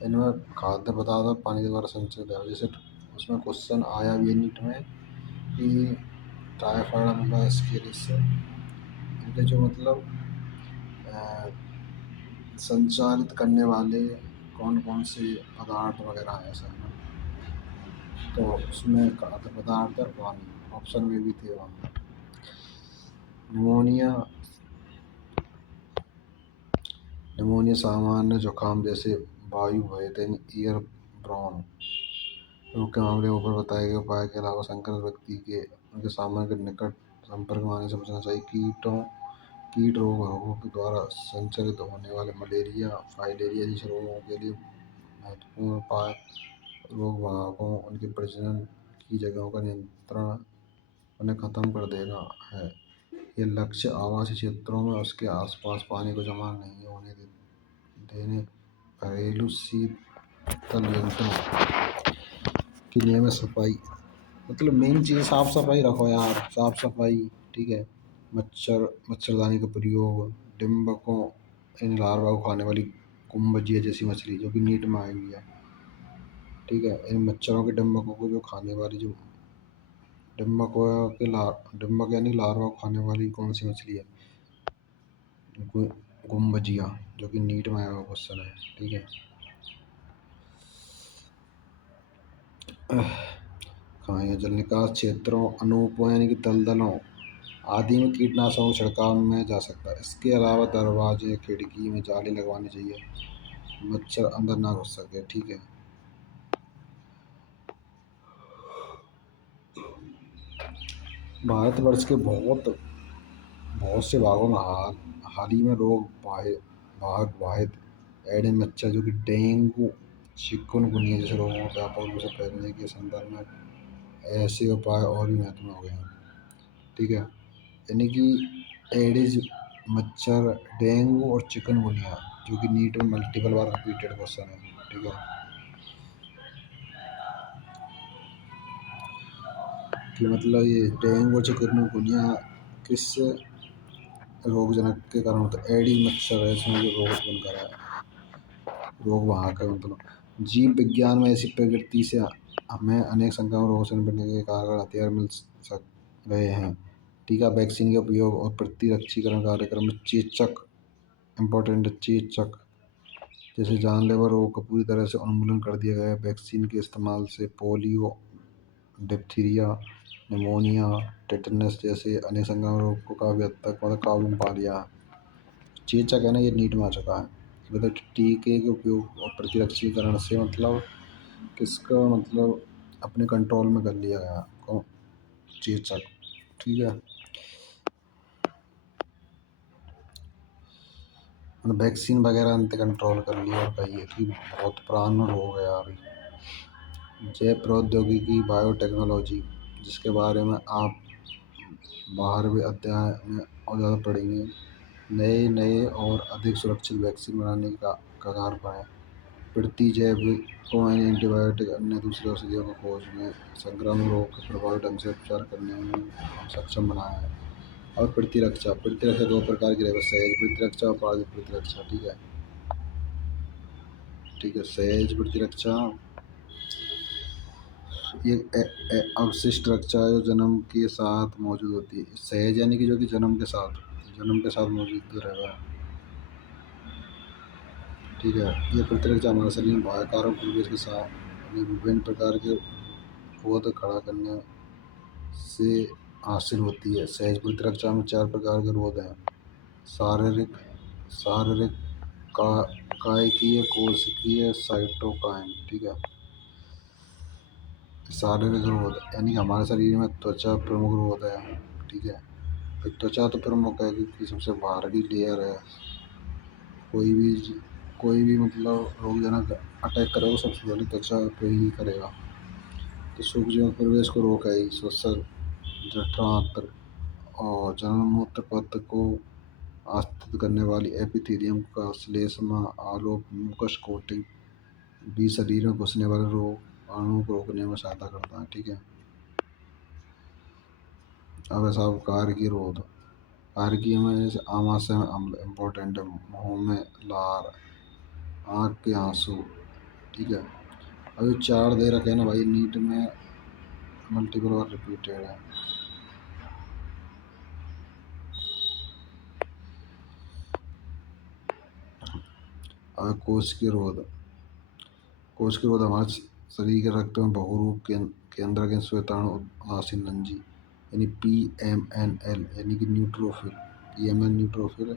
इनमें खाद्य पदार्थ और पानी के द्वारा संचरित है। जैसे उसमें क्वेश्चन आया भी है नीट में कि टाइफाइड, अमीबा, एस्केरियस इनके जो मतलब अ, संचारित करने वाले कौन कौन से पदार्थ वगैरह हैं ऐसा, है ना, तो उसमें खाद्य पदार्थ और पानी ऑप्शन में भी थे वहाँ। निमोनिया, निमोनिया सामान्य जुकाम जैसे वायु भय ईयर ब्रॉन रोग के मामले में ऊपर बताए गए उपाय के अलावा संक्रमित व्यक्ति के उनके सामान के निकट संपर्क में आने से बचना चाहिए। कीट रोगों के द्वारा संचारित होने वाले मलेरिया, फाइलेरिया जैसे रोगों के लिए महत्वपूर्ण उपाय रोग वाहकों, उनके प्रजनन की जगहों का नियंत्रण उन्हें खत्म कर देना है। ये लक्ष्य आवासीय क्षेत्रों में उसके आसपास पानी को जमा नहीं होने देने, घरेलू शीतल यंत्रों की नियमित सफाई, मतलब मेन चीज़ साफ सफाई रखो यार, साफ सफाई, ठीक है। मच्छरदानी का प्रयोग, डिम्बकों इन लार्वा को खाने वाली कुंभजिया जैसी मछली जो कि नीट में आई हुई है, ठीक है, इन मच्छरों के डिम्बकों को जो खाने वाली जो डिम्बक यानी लार्वा को खाने वाली कौन सी मछली है, गुम्बजिया, जो कि नीट में आया हुआ क्वेश्चन है, ठीक है। कहाँ है, जल निकास क्षेत्रों, अनूपों यानी कि दलदलों आदि में कीटनाशकों का छिड़काव में जा सकता है। इसके अलावा दरवाजे खिड़की में जाली लगवानी चाहिए, मच्छर अंदर ना घुस सके, ठीक है। भारतवर्ष के बहुत बहुत से भागों में हाल ही में भाग वाहिद एडिस मच्छर जो कि डेंगू, चिकनगुनिया जैसे रोगों को व्यापक रूप से फैलने के संदर्भ में ऐसे उपाय और भी महत्वपूर्ण हो गए हैं, ठीक है। यानी कि एडिस मच्छर, डेंगू और चिकनगुनिया जो कि नीट में मल्टीपल बार रिपीटेड क्वेश्चन है, ठीक है, कि मतलब ये डेंगू चिकनगुनिया किस रोगजनक के कारण होता है। एडिस मच्छर है इसमें जो रोग उत्पन्न करा है, रोग वाहक है मतलब। जीव विज्ञान में ऐसी प्रकृति से हमें अनेक संक्रामक रोगों से निपटने के कारगर हथियार मिल सक रहे हैं। टीका, वैक्सीन के उपयोग और प्रतिरक्षीकरण कार्यक्रम में चेचक इम्पोर्टेंट, चेचक जैसे जानलेवा रोग का पूरी तरह से उन्मूलन कर दिया गया है। वैक्सीन के इस्तेमाल से पोलियो, डिप्थीरिया, निमोनिया, टेटनस जैसे अनेक संक्रामक रोग को काफ़ी हद तक मतलब काबू में पा लिया है। चेचक है ना, ये नीट में आ चुका है। मतलब टीके के उपयोग और प्रतिरक्षीकरण से मतलब किसका मतलब अपने कंट्रोल में कर लिया गया को चेचक, ठीक है। मतलब वैक्सीन वगैरह अंत कंट्रोल कर लिया और कहिए कि बहुत पुराना रोग है अभी। जैव प्रौद्योगिकी, बायोटेक्नोलॉजी, जिसके बारे में आप 12वें अध्याय में और ज़्यादा पढ़ेंगे, नए नए और अधिक सुरक्षित वैक्सीन बनाने का कगार पर है। प्रतिजैव कोआइन एंटीबायोटिक अन्य दूसरे औषधियों को खोज में संक्रामक रोग का प्रभावी ढंग से उपचार करने में सक्षम बनाया है। और प्रतिरक्षा दो प्रकार की रहेगी, सहज प्रतिरक्षा और पारगत प्रतिरक्षा। ठीक है, ठीक है। सहज प्रतिरक्षा ये अवशिष्ट रक्षा है जो जन्म के साथ मौजूद होती है। सहज यानी कि जो कि जन्म के साथ मौजूद रहेगा। ठीक है, ये प्रतिरक्षा हमारे शरीर में बाह्यकारक परिवेश के साथ विभिन्न प्रकार के रोध खड़ा करने से हासिल होती है। सहज प्रतिरक्षा में चार प्रकार के रोध हैं: शारीरिक शारीरिक का कायिकीय, कोशिकीय, साइटोकाइन। ठीक है, शारीरिक रोध यानी कि हमारे शरीर में त्वचा प्रमुख रोध है। ठीक है, तो त्वचा तो प्रमुख है क्योंकि सबसे बाहरी लेयर है। कोई भी कोई भी मतलब रोगजनक अटैक करेगा सबसे पहले त्वचा पे ही करेगा। तो सूक्ष्म प्रवेश को रोकेगी, श्वसन, जठरांत्र और जननमूत्र पथ को आस्थित करने वाली एपिथेलियम का श्लेष्मा आलोक मुकस कोटिंग भी शरीर में घुसने वाले रोग अणुओं को रोकने में सहायता करता है। ठीक है, अब ऐसा कार्य रोध कार्य में जैसे आमाशय में अम्ल इम्पोर्टेंट है, मुँह में लार, आँख के आंसू। ठीक है, अभी चार दे रखे हैं ना भाई, नीट में मल्टीपल और रिपीटेड है। अब कोश के रोध हमारे शरीर के रक्त में बहुरूप केंद्र के श्वेताणु उदासीन नंजी यानी PMNL यानी कि न्यूट्रोफिल, PMN न्यूट्रोफिल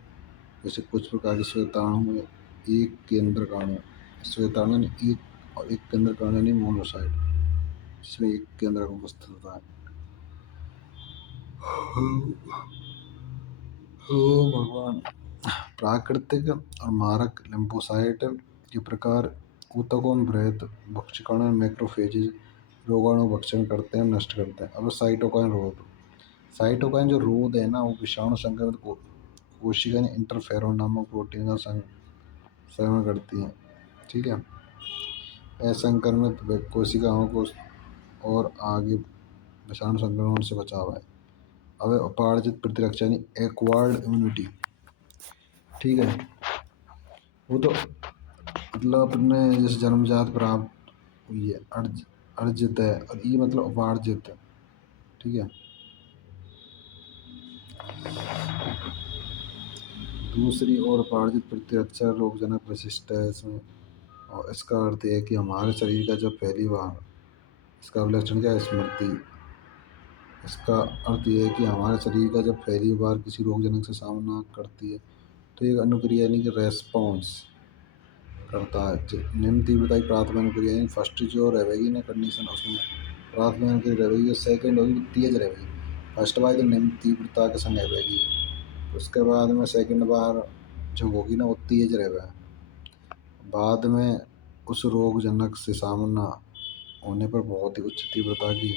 जैसे कुछ प्रकार के श्वेताणु में एक केंद्र काणु, श्वेताणु एक केंद्र काणु यानी मोनोसाइट, जिसमें एक केंद्र काणु उपस्थित होता है। भगवान, प्राकृतिक और मारक लिम्फोसाइट के प्रकार ऊतकों में बृहत भक्षकण मैक्रोफेजेज रोगाणु भक्षण करते हैं, नष्ट करते हैं। अब साइटोकाइन जो रोध है ना, वो विषाणु संक्रमित कोशिका इंटरफेरोन नामक प्रोटीन का संक्रमण करती हैं। ठीक है, असंक्रमित कोशिकाओं को और आगे विषाणु संक्रमण से बचाव है। अब अपार्जित प्रतिरक्षा यानी एक्वायर्ड इम्यूनिटी। ठीक है, वो तो मतलब अपने जैसे जन्मजात प्राप्त हुई है, अर्जित है, और ये मतलब अपार्जित है। ठीक है, दूसरी ओर अपार्जित प्रतिरक्षा रोगजनक विशिष्ट है इसमें, और इसका अर्थ है कि हमारे शरीर का जब पहली बार इसका विलक्षण क्या है, स्मृति। इसका अर्थ यह है कि हमारे शरीर का जब पहली बार किसी रोगजनक से सामना करती है तो एक अनुक्रिया यानी कि रेस्पॉन्स करता है। निम्न तीव्रता की प्राथमिक अनुक्रिया यानी फर्स्ट जो रहेगी ना कंडीशन, उसमें प्राथमिक अनुक्रिया रहेगी, सेकंड होगी तेज रहेगी। फर्स्ट बार तो निम्न तीव्रता के संग रहेगी, उसके बाद में सेकंड बार जो होगी ना वो तेज रहेगा। बाद में उस रोगजनक से सामना होने पर बहुत ही उच्च तीव्रता की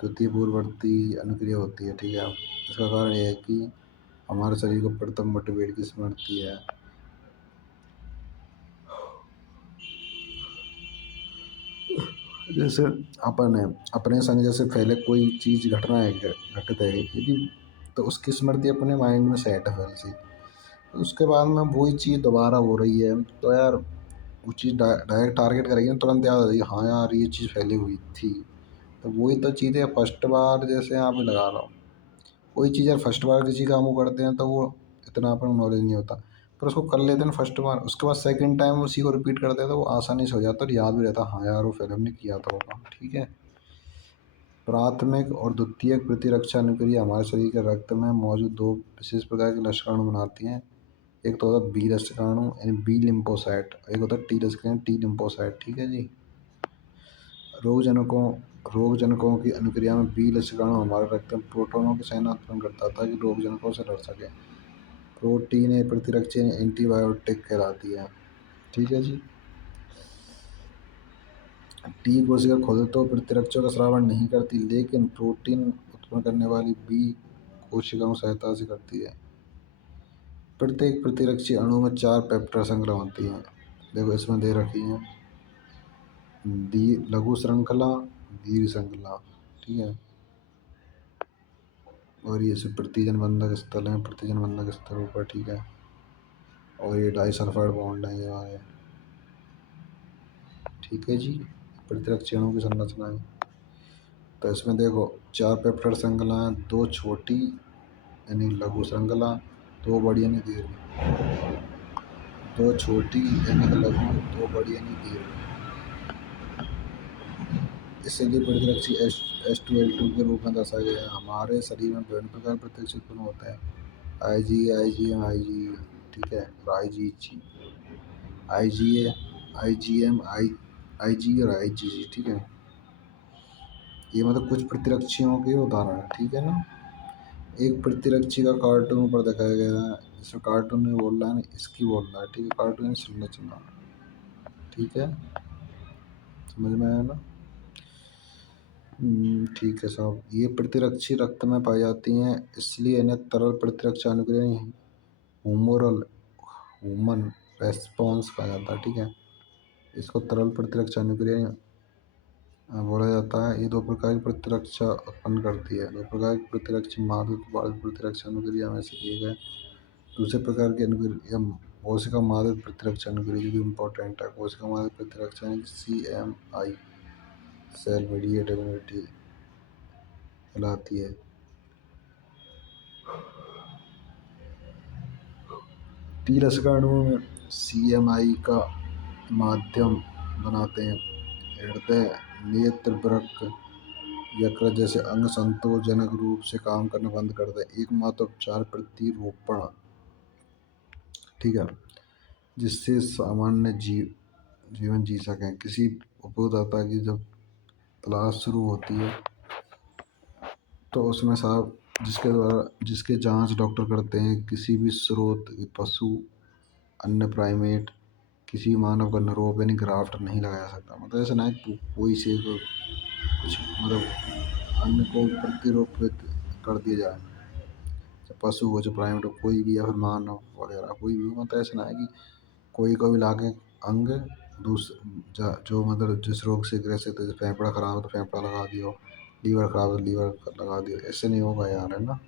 द्वितीय पूर्ववर्ती अनुक्रिया होती है। ठीक है, इसका कारण यह है कि हमारे शरीर को प्रथम मोटिवेट की स्मृति है। जैसे अपन है, अपने संग जैसे पहले कोई चीज़ घटना है घटित है यदि, तो उसकी स्मृति अपने माइंड में सेट है पहले से, तो उसके बाद में वही चीज़ दोबारा हो रही है तो यार वो चीज़ डायरेक्ट टारगेट करेगी ना, तुरंत याद आ जाएगी, हाँ यार ये चीज़ पहले हुई थी। तो वही तो चीज़ें फर्स्ट बार जैसे यहाँ पे लगा रहा हूँ, कोई चीज़ यार फर्स्ट बार किसी काम को करते हैं तो वो इतना अपन नॉलेज नहीं होता, पर उसको कर लेते हैं फर्स्ट बार, उसके बाद सेकंड टाइम उसी को रिपीट करते हैं तो वो आसानी से हो जाता है और याद भी रहता, हाँ यार वो पहले हमने किया था होगा। ठीक है, प्राथमिक और द्वितीयक प्रतिरक्षा अनुक्रिया हमारे शरीर के रक्त में मौजूद दो विशेष प्रकार के लक्षणाणु बनाती हैं। एक तो होता है बी लक्षणाणु यानी बी लिम्फोसाइट, एक होता है टी लक्षण टी लिम्फोसाइट। ठीक है जी, रोगजनकों रोगजनकों की अनुक्रिया में बी लक्षणाणु हमारे रक्त में प्रोटोनों की सेना उत्पन्न करता था कि रोगजनकों से लड़ सके। प्रोटीन प्रतिरक्षा एंटीबायोटिक कहलाती है। ठीक है जी, टी कोशिका खुद तो प्रतिरक्षा का श्रावण नहीं करती, लेकिन प्रोटीन उत्पन्न करने वाली बी कोशिकाओं सहायता से करती है। प्रत्येक प्रतिरक्षी अणु में चार पेप्टाइड श्रृंखला होती हैं। देखो इसमें दे रखी है दी लघु श्रृंखला, दीर्घ श्रृंखला, ठीक है। और ये सब प्रतिजन बंधक स्थल है, प्रतिजन बंधक स्थल ऊपर, ठीक है। और ये डाई सल्फाइड बॉन्ड है ये हमारे, ठीक है जी। प्रतिरक्षी अणु की संरचना है। तो इसमें देखो 4 पेप्टाइड श्रृंखला है, 2 छोटी यानी लघु श्रृंखला, 2 बड़ी यानी दीर्घ, 2 छोटी यानी लघु, 2 बड़ी यानी दीर्घ। इसलिए प्रतिरक्षी H2L2 के रूप में दर्शाया गया है। हमारे शरीर में विभिन्न प्रकार के प्रतिरक्षी उत्पन्न होते हैं, IgA, IgM, IgE, ठीक है, और IgG, IgA, IgM, IgE और IgG, ठीक है। ये मतलब कुछ प्रतिरक्षियों के उदाहरण है, ठीक है ना। एक प्रतिरक्षी का कार्टून ऊपर दिखाया गया है, इसमें कार्टून में बोल रहा है, इसकी बोल रहा है, ठीक है। कार्टून संरचना, ठीक है, समझ में आया ना। ठीक है साहब। ये प्रतिरक्षी रक्त में पाई जाती हैं, इसलिए इन्हें तरल प्रतिरक्षा अनुक्रिया हुमोरल ह्यूमन रेस्पॉन्स कहा जाता है, ठीक है। इसको तरल प्रतिरक्षा अनुक्रिया बोला जाता है। ये 2 प्रकार की प्रतिरक्षा उत्पन्न करती है। 2 प्रकार की प्रतिरक्षा मादक बाधित प्रतिरक्षा अनुक्रिया में से एक है। दूसरे प्रकार की अनुक्रिया कोशिका मादक प्रतिरक्षा अनुक्रिया, जो कि इम्पोर्टेंट है। कोशिका मादक प्रतिरक्षा CMI, सेल मीडिएट इम्यूनिटी कहलाती है। तिरस्काणुओं में CMI का माध्यम बनाते हैं। हृदय, नेत्र, वृक्क, यकृत जैसे अंग संतोषजनक रूप से काम करना बंद कर दें। एकमात्र उपचार प्रतिरूपण, ठीक है, जिससे सामान्य जीवन जी सकें। किसी उपभोक्ता की जब तलाश शुरू होती है तो उसमें साहब जिसके जांच डॉक्टर करते हैं, किसी भी स्रोत, पशु, अन्य प्राइमेट, किसी मानव का नरोप यानी ग्राफ्ट नहीं लगाया सकता। मतलब ऐसा ना है कोई से कुछ मतलब अन्य को प्रतिरोपित कर दिया जाए, चाहे पशु हो, चाहे प्राइमेट हो, कोई भी, या फिर मानव वगैरह कोई भी हो। मतलब ऐसा ना है कि कोई को भी लाके अंग जो मतलब जिस रोग से ग्रसित है, फेफड़ा खराब है तो फेफड़ा लगा दियो, लीवर खराब है तो लीवर लगा दियो, ऐसे नहीं होगा यार, है ना।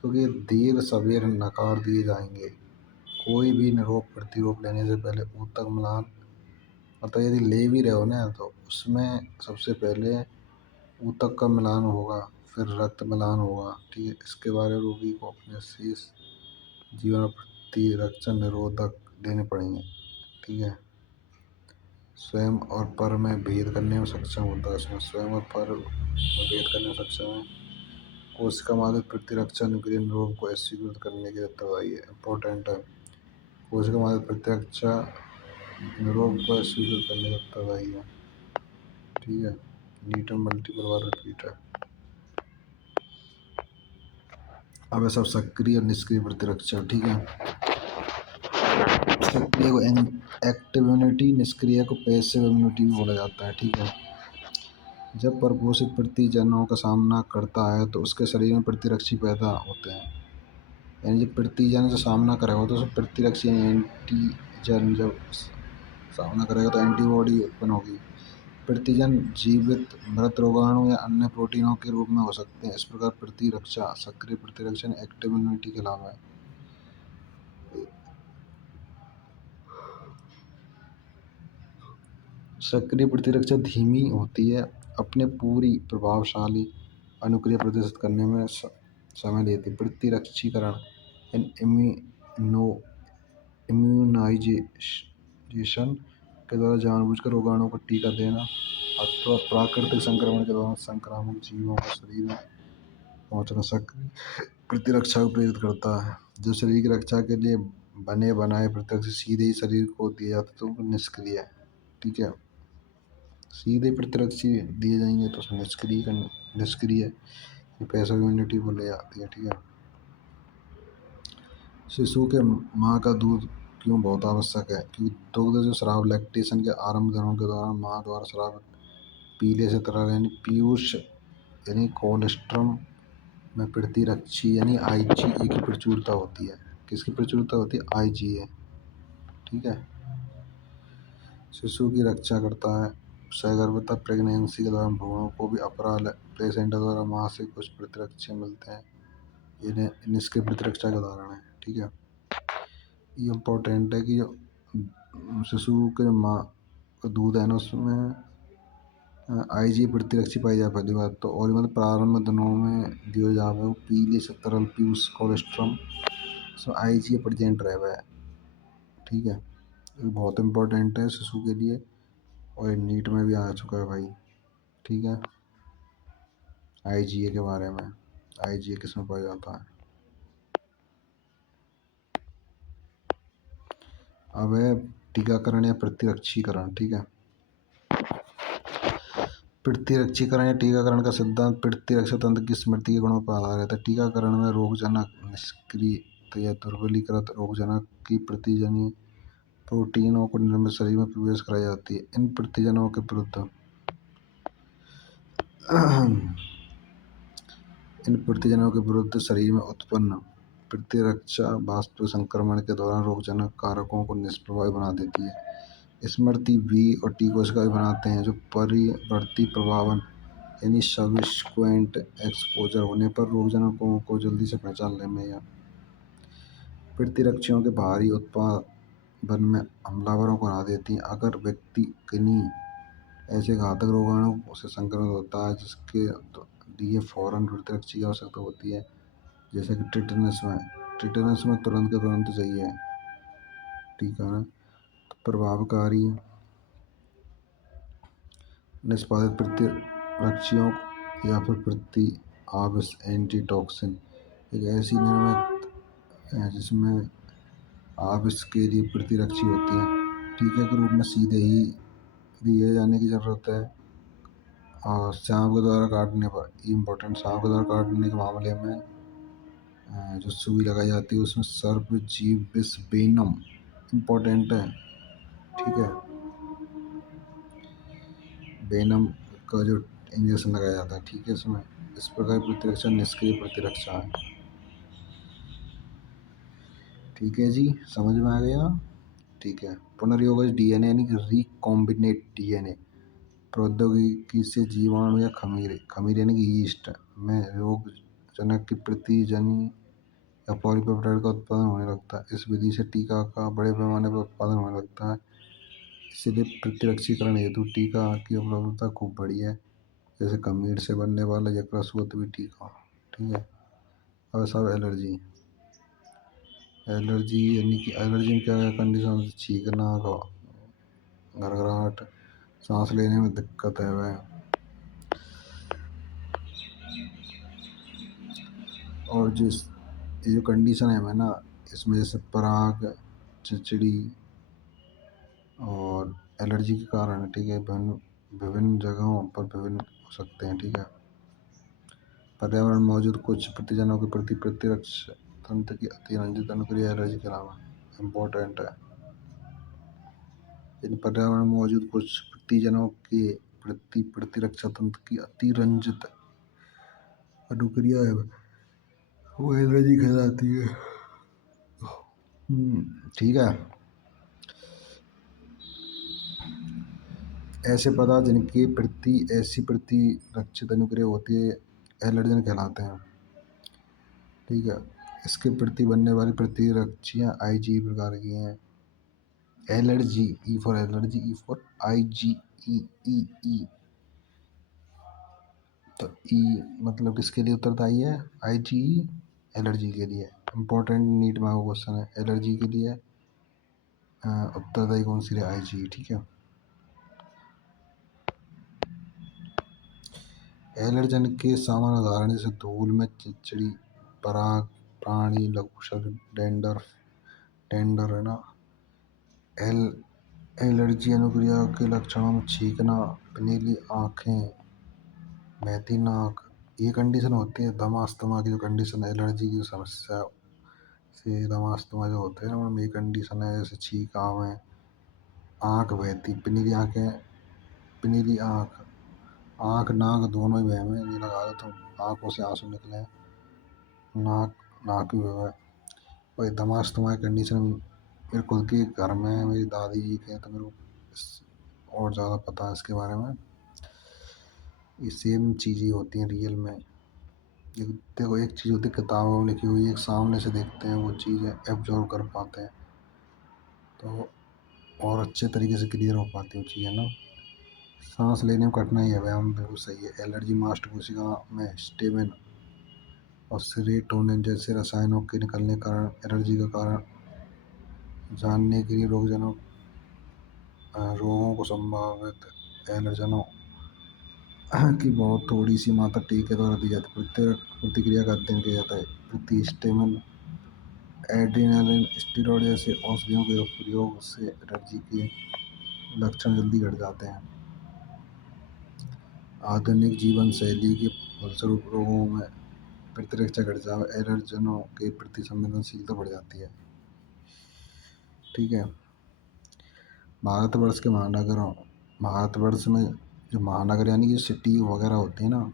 क्योंकि देर सवेर नकार दिए जाएंगे। कोई भी निरोग प्रतिरोप लेने से पहले ऊतक मिलान, मतलब यदि ले भी रहे हो ना तो उसमें सबसे पहले ऊतक का मिलान होगा, फिर रक्त मिलान होगा, ठीक है। इसके बारे में रोगी को अपने शेष जीवन प्रतिरक्षा निरोधक लेने पड़ेंगे, ठीक है। स्वयं और पर में भेद करने में सक्षम होता है। इसमें स्वयं और पर में भेद करने में सक्षम है। कोशिका मादक प्रतिरक्षा अनुक्रिया निरोग को स्वीकृत करने के उत्तरदायी है। इम्पोर्टेंट है। कोशिका मादक प्रतिरक्षा निरोग को स्वीकृत करने का उत्तरदायी है, ठीक है। न्यूटन मल्टीपल बार रिपीट है। अब है सब सक्रिय और निष्क्रिय प्रतिरक्षा, ठीक है। सक्रिय को एक्टिव इम्यूनिटी, निष्क्रिय को पैसिव इम्यूनिटी भी बोला जाता है, ठीक है। जब प्रपोषित प्रतिजनों का सामना करता है तो उसके शरीर में प्रतिरक्षी पैदा होते हैं। यानी जब प्रतिजन जो सामना करेगा तो उसमें प्रतिरक्षी एंटीजन जब सामना करेगा तो एंटीबॉडी उत्पन्न होगी। प्रतिजन जीवित मृत रोगाणु या अन्य प्रोटीनों के रूप में हो सकते हैं। इस प्रकार प्रतिरक्षा सक्रिय प्रतिरक्षा एक्टिव इम्यूनिटी के अलावा है। सक्रिय प्रतिरक्षा धीमी होती है, अपने पूरी प्रभावशाली अनुक्रिया प्रदर्शित करने में समय लेती है। प्रतिरक्षीकरण इम्यूनाइजेशन के द्वारा जानबूझकर रोगाणु को टीका देना अथवा प्राकृतिक संक्रमण के दौरान संक्रामक जीवों को शरीर में पहुंचना सक्रिय प्रतिरक्षा को प्रेरित करता है। जो शरीर की रक्षा के लिए बने बनाए प्रतिरक्षी सीधे ही शरीर को दिए जाते तो वो निष्क्रिय है, ठीक है। सीधे प्रतिरक्षी दिए जाएंगे तो उसमें निष्क्रिय पैसिव इम्यूनिटी बोले जाती है, ठीक है। शिशु के माँ का दूध क्यों बहुत आवश्यक है? क्योंकि दुग्ध जो स्राव लैक्टेशन के आरंभ दिनों के दौरान माँ द्वारा स्राव पीले से तरल यानी पीयूष यानी कोलेस्ट्रम में प्रतिरक्षी यानी IgA की प्रचुरता होती है। किसकी प्रचुरता होती है? IgA, ठीक है। शिशु की रक्षा करता है। सगर्भता प्रेगनेंसी के दौरान भ्रूणों को भी अपरा प्लेसेंटा द्वारा माँ से कुछ प्रतिरक्षी मिलते हैं। इन्हें इसके प्रतिरक्षा के उदाहरण है। ठीक है, ये इम्पोर्टेंट है कि जो शिशु के माँ का दूध है ना उसमें आईजी प्रतिरक्षी पाई जाए पहली बात तो, और मतलब प्रारंभ दिनों में दियो जावे वो पीले से तरल पीयूष कोलेस्ट्रम सो आईजी प्रेजेंट रहे हुए। ठीक है, ये बहुत इम्पोर्टेंट है शिशु के लिए और ये नीट में भी आ चुका है भाई। ठीक है, आईजीए के बारे में, आईजीए किस में पाया जाता है। अब है टीकाकरण या प्रतिरक्षीकरण। ठीक है, प्रतिरक्षीकरण या टीकाकरण का सिद्धांत प्रतिरक्षा तंत्र की स्मृति के गुणों पर आधारित है। टीकाकरण में रोगजनक निष्क्रिय या दुर्बलीकृत रोगजनक की प्रतिजनी प्रोटीनों को निर्मित शरीर में प्रवेश कराई जाती है। इन प्रतिजनों के विरुद्ध शरीर में उत्पन्न प्रतिरक्षा वास्तविक संक्रमण के दौरान रोगजनक कारकों को निष्प्रभावी बना देती है। स्मृति बी और टी कोशिकाएं बनाते हैं जो परिवर्ती प्रभावन यानी सब्सिक्वेंट एक्सपोजर होने पर रोगजनकों को जल्दी से पहचानने में या प्रतिरक्षियों के बाहरी उत्पादन में हमलावरों को हरा देती हैं। अगर व्यक्ति किन्हीं ऐसे घातक रोगाणु से संक्रमित होता है जिसके लिए फौरन प्रतिरक्षी की आवश्यकता होती है, जैसे कि टिटेनस में तुरंत के तुरंत चाहिए टीका है। तो प्रभावकारी निष्पादित प्रतिरक्षियों या फिर प्रति आवेश एंटीटॉक्सिन एक ऐसी निर्मित है जिसमें आवेश के लिए प्रतिरक्षी होती हैं। टीके के रूप में सीधे ही दिए जाने की ज़रूरत है। और सांप के द्वारा काटने पर इम्पोर्टेंट, सांप के द्वारा काटने के मामले में जो सुई लगाई जाती है उसमें सर्प जीव विष वेनम इम्पोर्टेंट है। ठीक है, वेनम का जो इंजेक्शन लगाया जाता है। ठीक है, इसमें इस प्रकार प्रतिरक्षा निष्क्रिय प्रतिरक्षा है। ठीक है जी, समझ में आ गया। ठीक है, पुनर्योगज डीएनए यानी कि रिकॉम्बिनेट डीएनए प्रौद्योगिकी से जीवाणु या खमीर यानी कि यीस्ट में रोगजनक की प्रतिजनी या पॉलीपेप्टाइड का उत्पादन होने लगता है। इस विधि से टीका का बड़े पैमाने पर उत्पादन होने लगता है। इसलिए प्रतिरक्षीकरण हेतु टीका की उपलब्धता खूब बढ़ी है, जैसे खमीर से बनने वाला यकृत भी टीका। ठीक है, अब सब एलर्जी यानी कि एलर्जी में क्या कंडीशन, छींकना, घरघराहट, सांस लेने में दिक्कत है वह, और ये जो कंडीशन है ना इसमें जैसे पराग, चिचड़ी और एलर्जी के कारण। ठीक है, विभिन्न जगहों पर विभिन्न हो सकते हैं। ठीक है, पर्यावरण में मौजूद कुछ प्रतिजनों के प्रति प्रतिरक्षा तंत्र की अतिरंजित अनुक्रिया एलर्जी के अलावा इम्पोर्टेंट है। इन पर्यावरण में मौजूद कुछ प्रतिजनों के प्रति प्रतिरक्षा तंत्र की अतिरंजित अनुक्रिया है वो एलर्जी कहलाती है। ठीक है, ऐसे पदार्थ जिनके प्रति ऐसी प्रतिरक्षित अनुक्रिया होती है एलर्जन कहलाते हैं। ठीक है, इसके प्रति बनने वाली प्रतिरक्षियाँ आईजी प्रकार की हैं। Allergy, E for allergy, E for Ig, E. तो ई मतलब किसके लिए उत्तरदायी है, आईजी एलर्जी के लिए। इम्पोर्टेंट नीट में क्वेश्चन है, एलर्जी के लिए उत्तरदायी कौन सी है, आईजी। ठीक है, एलर्जन के सामान्य उदाहरण जैसे धूल में चिचड़ी, पराग, प्राणी लघुशक, टेंडर है ना। एलर्जी अनुक्रिया के लक्षणों में छींकना, पीली आँखें, बहती नाक, ये कंडीशन होती है। दमा अस्थमा की जो कंडीशन है एलर्जी की समस्या से, दमा अस्थमा जो होते हैं उनमें ये कंडीशन है, जैसे छींक आवे, आँख बहती, पीली आँख नाक दोनों ही बहे में, ये लगा दो तो आँखों से आंसू निकले, नाक भी बहे। और दमा अस्थमा की कंडीशन मेरे खुद के घर में मेरी दादी जी के, तो मेरे को और ज़्यादा पता है इसके बारे में। ये सेम चीज़ें होती हैं रियल में। ये देखो, एक चीज़ होती है किताबों में लिखी हुई, एक सामने से देखते हैं वो चीज़ें एब्जॉर्व कर पाते हैं, तो और अच्छे तरीके से क्लियर हो पाती हैं वो चीज़ें ना। सांस लेने में कठिनाई है व्यायाम बिल्कुल सही है। एलर्जी मास्ट कोशिका में स्टेमिन और सेरोटोनिन जैसे रसायनों के निकलने के कारण एलर्जी का कारण जानने के लिए रोगों को संभावित एलर्जनों की बहुत थोड़ी सी मात्रा टीके द्वारा दी जाती है। प्रतिक्रिया का अध्ययन किया जाता है। प्रतिस्टेमन एड्रेनालिन स्टेरॉयड जैसे औषधियों के प्रयोग से एलर्जी के लक्षण जल्दी घट जाते हैं। आधुनिक जीवन शैली के फलस्वरूप रोगों में प्रतिरक्षा घट जाए, एलर्जनों के प्रति संवेदनशीलता बढ़ जाती है। ठीक है। भारतवर्ष के महानगरों भारतवर्ष में जो महानगर यानी कि सिटी वगैरह होती है ना,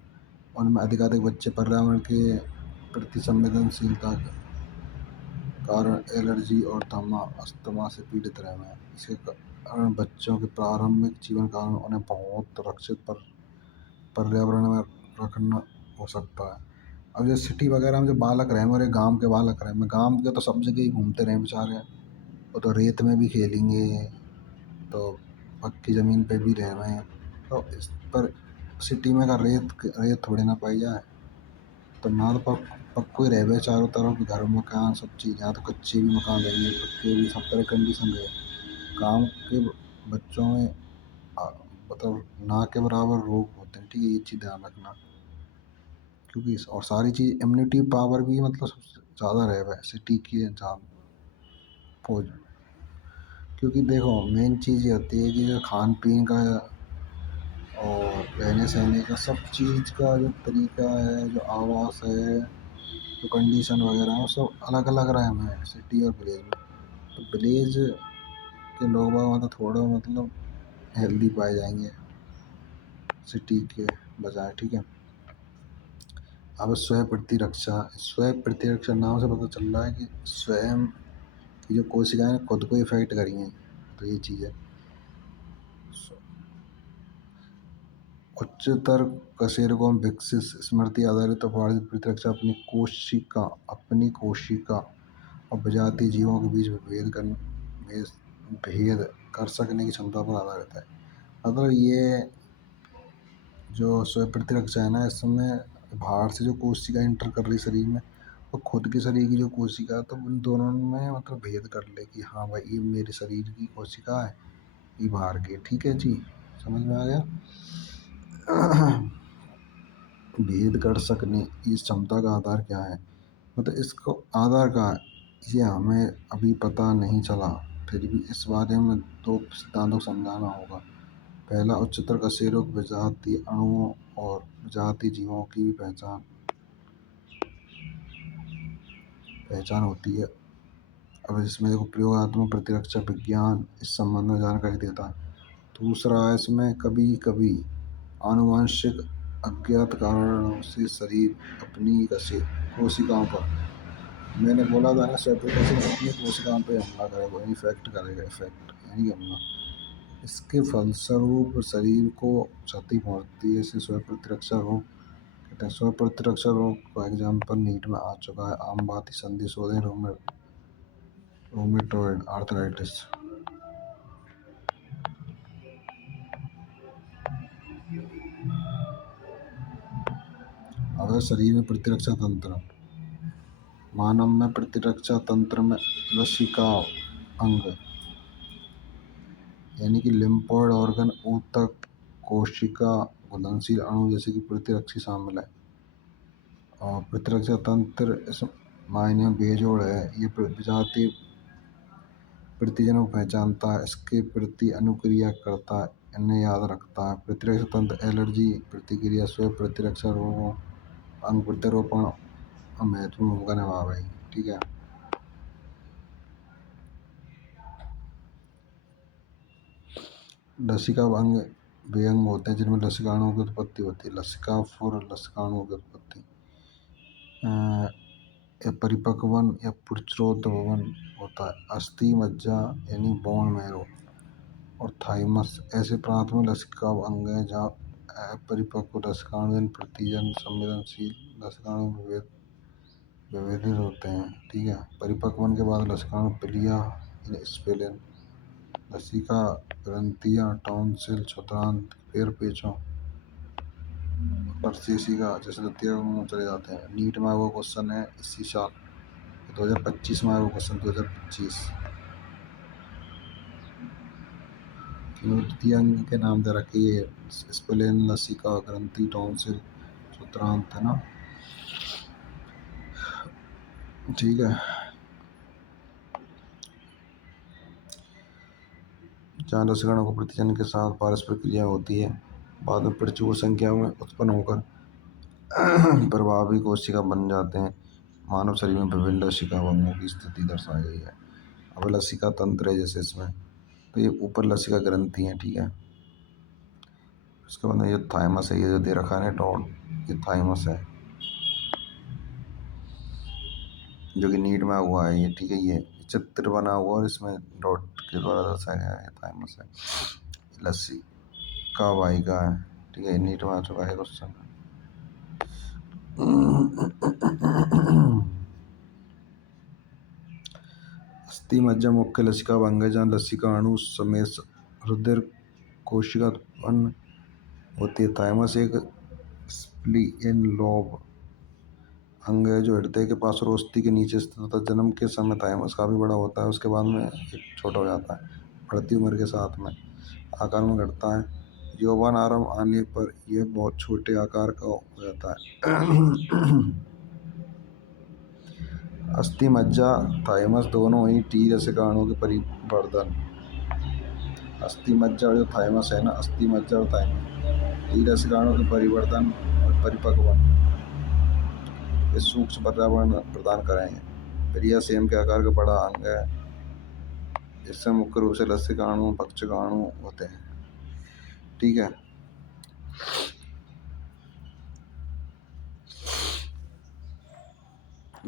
उनमें अधिकाधिक बच्चे पर्यावरण के प्रति संवेदनशीलता के कारण एलर्जी और दमा अस्थमा से पीड़ित रहे हैं। इसके कारण बच्चों के प्रारंभिक जीवन काल में उन्हें बहुत रक्षित पर्यावरण में रखना हो सकता है। अब जैसे सिटी वगैरह में जो बालक रहे और एक गांव के बालक रहे, मैं गांव के तो सब जगह ही घूमते रहे बेचारे, वो तो रेत में भी खेलेंगे, तो पक्की ज़मीन पे भी रह रहे हैं, तो इस पर सिटी में का रेत रेत थोड़ी ना पाई जाए, तो ना तो पक्को ही रह गए चारों तरफ घर मकान सब चीज़। यहाँ तो कच्चे भी मकान रहेंगे, पक्के भी, सब तरह कंडीशन रहे। गाँव के बच्चों में मतलब ना के बराबर रोग होते हैं। ठीक है, ये चीज़ ध्यान रखना, क्योंकि और सारी चीज़ इम्यूनिटी पावर भी मतलब सबसे ज़्यादा रहे हुआ है सिटी की जान फौज। क्योंकि देखो मेन चीज़ ये होती है कि जो खान पीन का और रहने सहने का सब चीज़ का जो तरीका है, जो आवास है, जो कंडीशन वगैरह है, वो सब अलग अलग रहे हैं सिटी और विलेज में। तो विलेज के लोग बाग मतलब थोड़ा मतलब हेल्दी पाए जाएंगे सिटी के बजाय। ठीक है। अब स्व प्रतिरक्षा नाम से पता चल रहा है कि स्वयं की जो कोशिकाएं खुद को इफेक्ट करी हैं, तो ये चीज़ है। उच्चतर कशेरुकों में विकसित स्मृति आधारित अपराधिक प्रतिरक्षा अपनी कोशिका और विजातीय जीवों के बीच भेद कर सकने की क्षमता पर आधारित है। मतलब ये जो स्व प्रतिरक्षा है ना, इसमें बाहर से जो कोशिका एंटर कर रही शरीर में और खुद के शरीर की जो कोशिका है, तो उन दोनों में मतलब भेद कर ले कि हाँ भाई ये मेरे शरीर की कोशिका है, ये बाहर की। ठीक है जी, समझ में आ गया। भेद कर सकने इस क्षमता का आधार क्या है, मतलब इसको आधार का ये हमें अभी पता नहीं चला। फिर भी इस बारे में दो सिद्धांतों को समझाना होगा। पहला, उच्चतर कशेरुक विजातीय अणुओं और विजातीय जीवों की भी पहचान होती है। अब इसमें देखो प्रयोगात्मक प्रतिरक्षा विज्ञान इस संबंध में जानकारी देता है। दूसरा है इसमें कभी कभी आनुवंशिक अज्ञात कारणों से शरीर अपनी कोशिकाओं पर, मैंने बोला था ना सेपरेटेशन अपनी कोशिकाओं पे हमला करेगा, इफेक्ट करेगा, इफेक्ट यानी कि हमला। इसके फलस्वरूप शरीर को क्षति पहुंचती है। इसे स्व प्रतिरक्षा रोग कहते हैं। स्व प्रतिरक्षा रोग का एग्जाम्पल नीट में आ चुका है, आम बात ही संधि शोधन रोमेटॉइड आर्थराइटिस। अगर शरीर में प्रतिरक्षा तंत्र, मानव में प्रतिरक्षा तंत्र में लसिका अंग यानी कि लिम्फोइड ऑर्गन, ऊतक, कोशिका, घुलनशील अणु जैसे कि प्रतिरक्षी शामिल है। और प्रतिरक्षा तंत्र इस मायने में बेजोड़ है। ये विजातीय प्रतिजनों को पहचानता है, इसके प्रति अनुक्रिया करता है, इन्हें याद रखता है। प्रतिरक्षा तंत्र एलर्जी प्रतिक्रिया, स्व प्रतिरक्षा रोगों, अंग प्रत्यारोपण महत्वपूर्ण भूमिका निभावेगी। ठीक है। लसिका अंग वे अंग होते हैं जिनमें लसिकाणुओं की उत्पत्ति होती है। लसिका फुर लसिकाणुओं की उत्पत्ति या परिपक्वन या पुच्रोद्भवन होता है। अस्थि मज्जा यानी बोन मैरो और थाइमस ऐसे प्राथमिक लसिका अंग हैं जहाँ अपरिपक्व लसिकाणु प्रतिजन संवेदनशील लसिकाणु विभेदित होते हैं। ठीक है, परिपक्व होने के बाद लसिकाणु पिलिया स्पेलेन लसिका ग्रंथियां टॉन्सिल क्षुद्रांत पैर पेचों परसेसिका जैसे तथ्य चले जाते हैं। नीट में वो क्वेश्चन है इसी साल 2025 में, वो क्वेश्चन 2025 तृतीय अंग के नाम दे रखे ये स्पेलेन लसिका ग्रंथि टॉन्सिल क्षुद्रांत है ना। ठीक है, जहाँ लसिकाणु को प्रतिजन के साथ पारस्परिक क्रिया होती है, बाद में प्रचुर संख्या में उत्पन्न होकर प्रभावी कोशिका बन जाते हैं। मानव शरीर में विभिन्न लसिका अंगों की स्थिति दर्शाई गई है। अब लसिका तंत्र है जैसे इसमें, तो ये ऊपर लसिका ग्रंथि है। ठीक है, उसके बाद ये थाइमस है, ये जो दे रखा है डॉट, ये थाइमस है जो कि नीट में हुआ है ये। ठीक है, ये चित्र बना हुआ और इसमें डॉट के द्वारा दर्शाया गया है, थाइमस है। लसिका वाहिका है। ठीक है, नीट में आ चुका है क्वेश्चन। अस्थि मज्जा मुख्य लसिका अंग है जहाँ लसिका अणु समेत रुधिर कोशिका उत्पन्न होती है। थाइमस एक स्प्लीएन लोब अंग है जो हृदय के पास और ओस्ती के नीचे स्थित होता है। जन्म के समय थाइमस काफी बड़ा होता है, उसके बाद में एक छोटा हो जाता है। बढ़ती उम्र के साथ में आकार में घटता है। यौवन आरंभ आने पर यह बहुत छोटे आकार का हो जाता है। अस्थि मज्जा थाइमस दोनों ही टी लसिकाणुओं के परिवर्धन, अस्थि मज्जा जो थाइमस है ना, अस्थि मज्जा और थाइमस टी लसिकाणुओं के परिवर्धन और परिपक्वन इस सूक्ष्म पर्यावरण प्रदान करेंगे। प्रिया सेम के आकार का बड़ा अंग है, इससे मुख्य रूप से लसिकाणु पक्षकाणु होते हैं। ठीक है,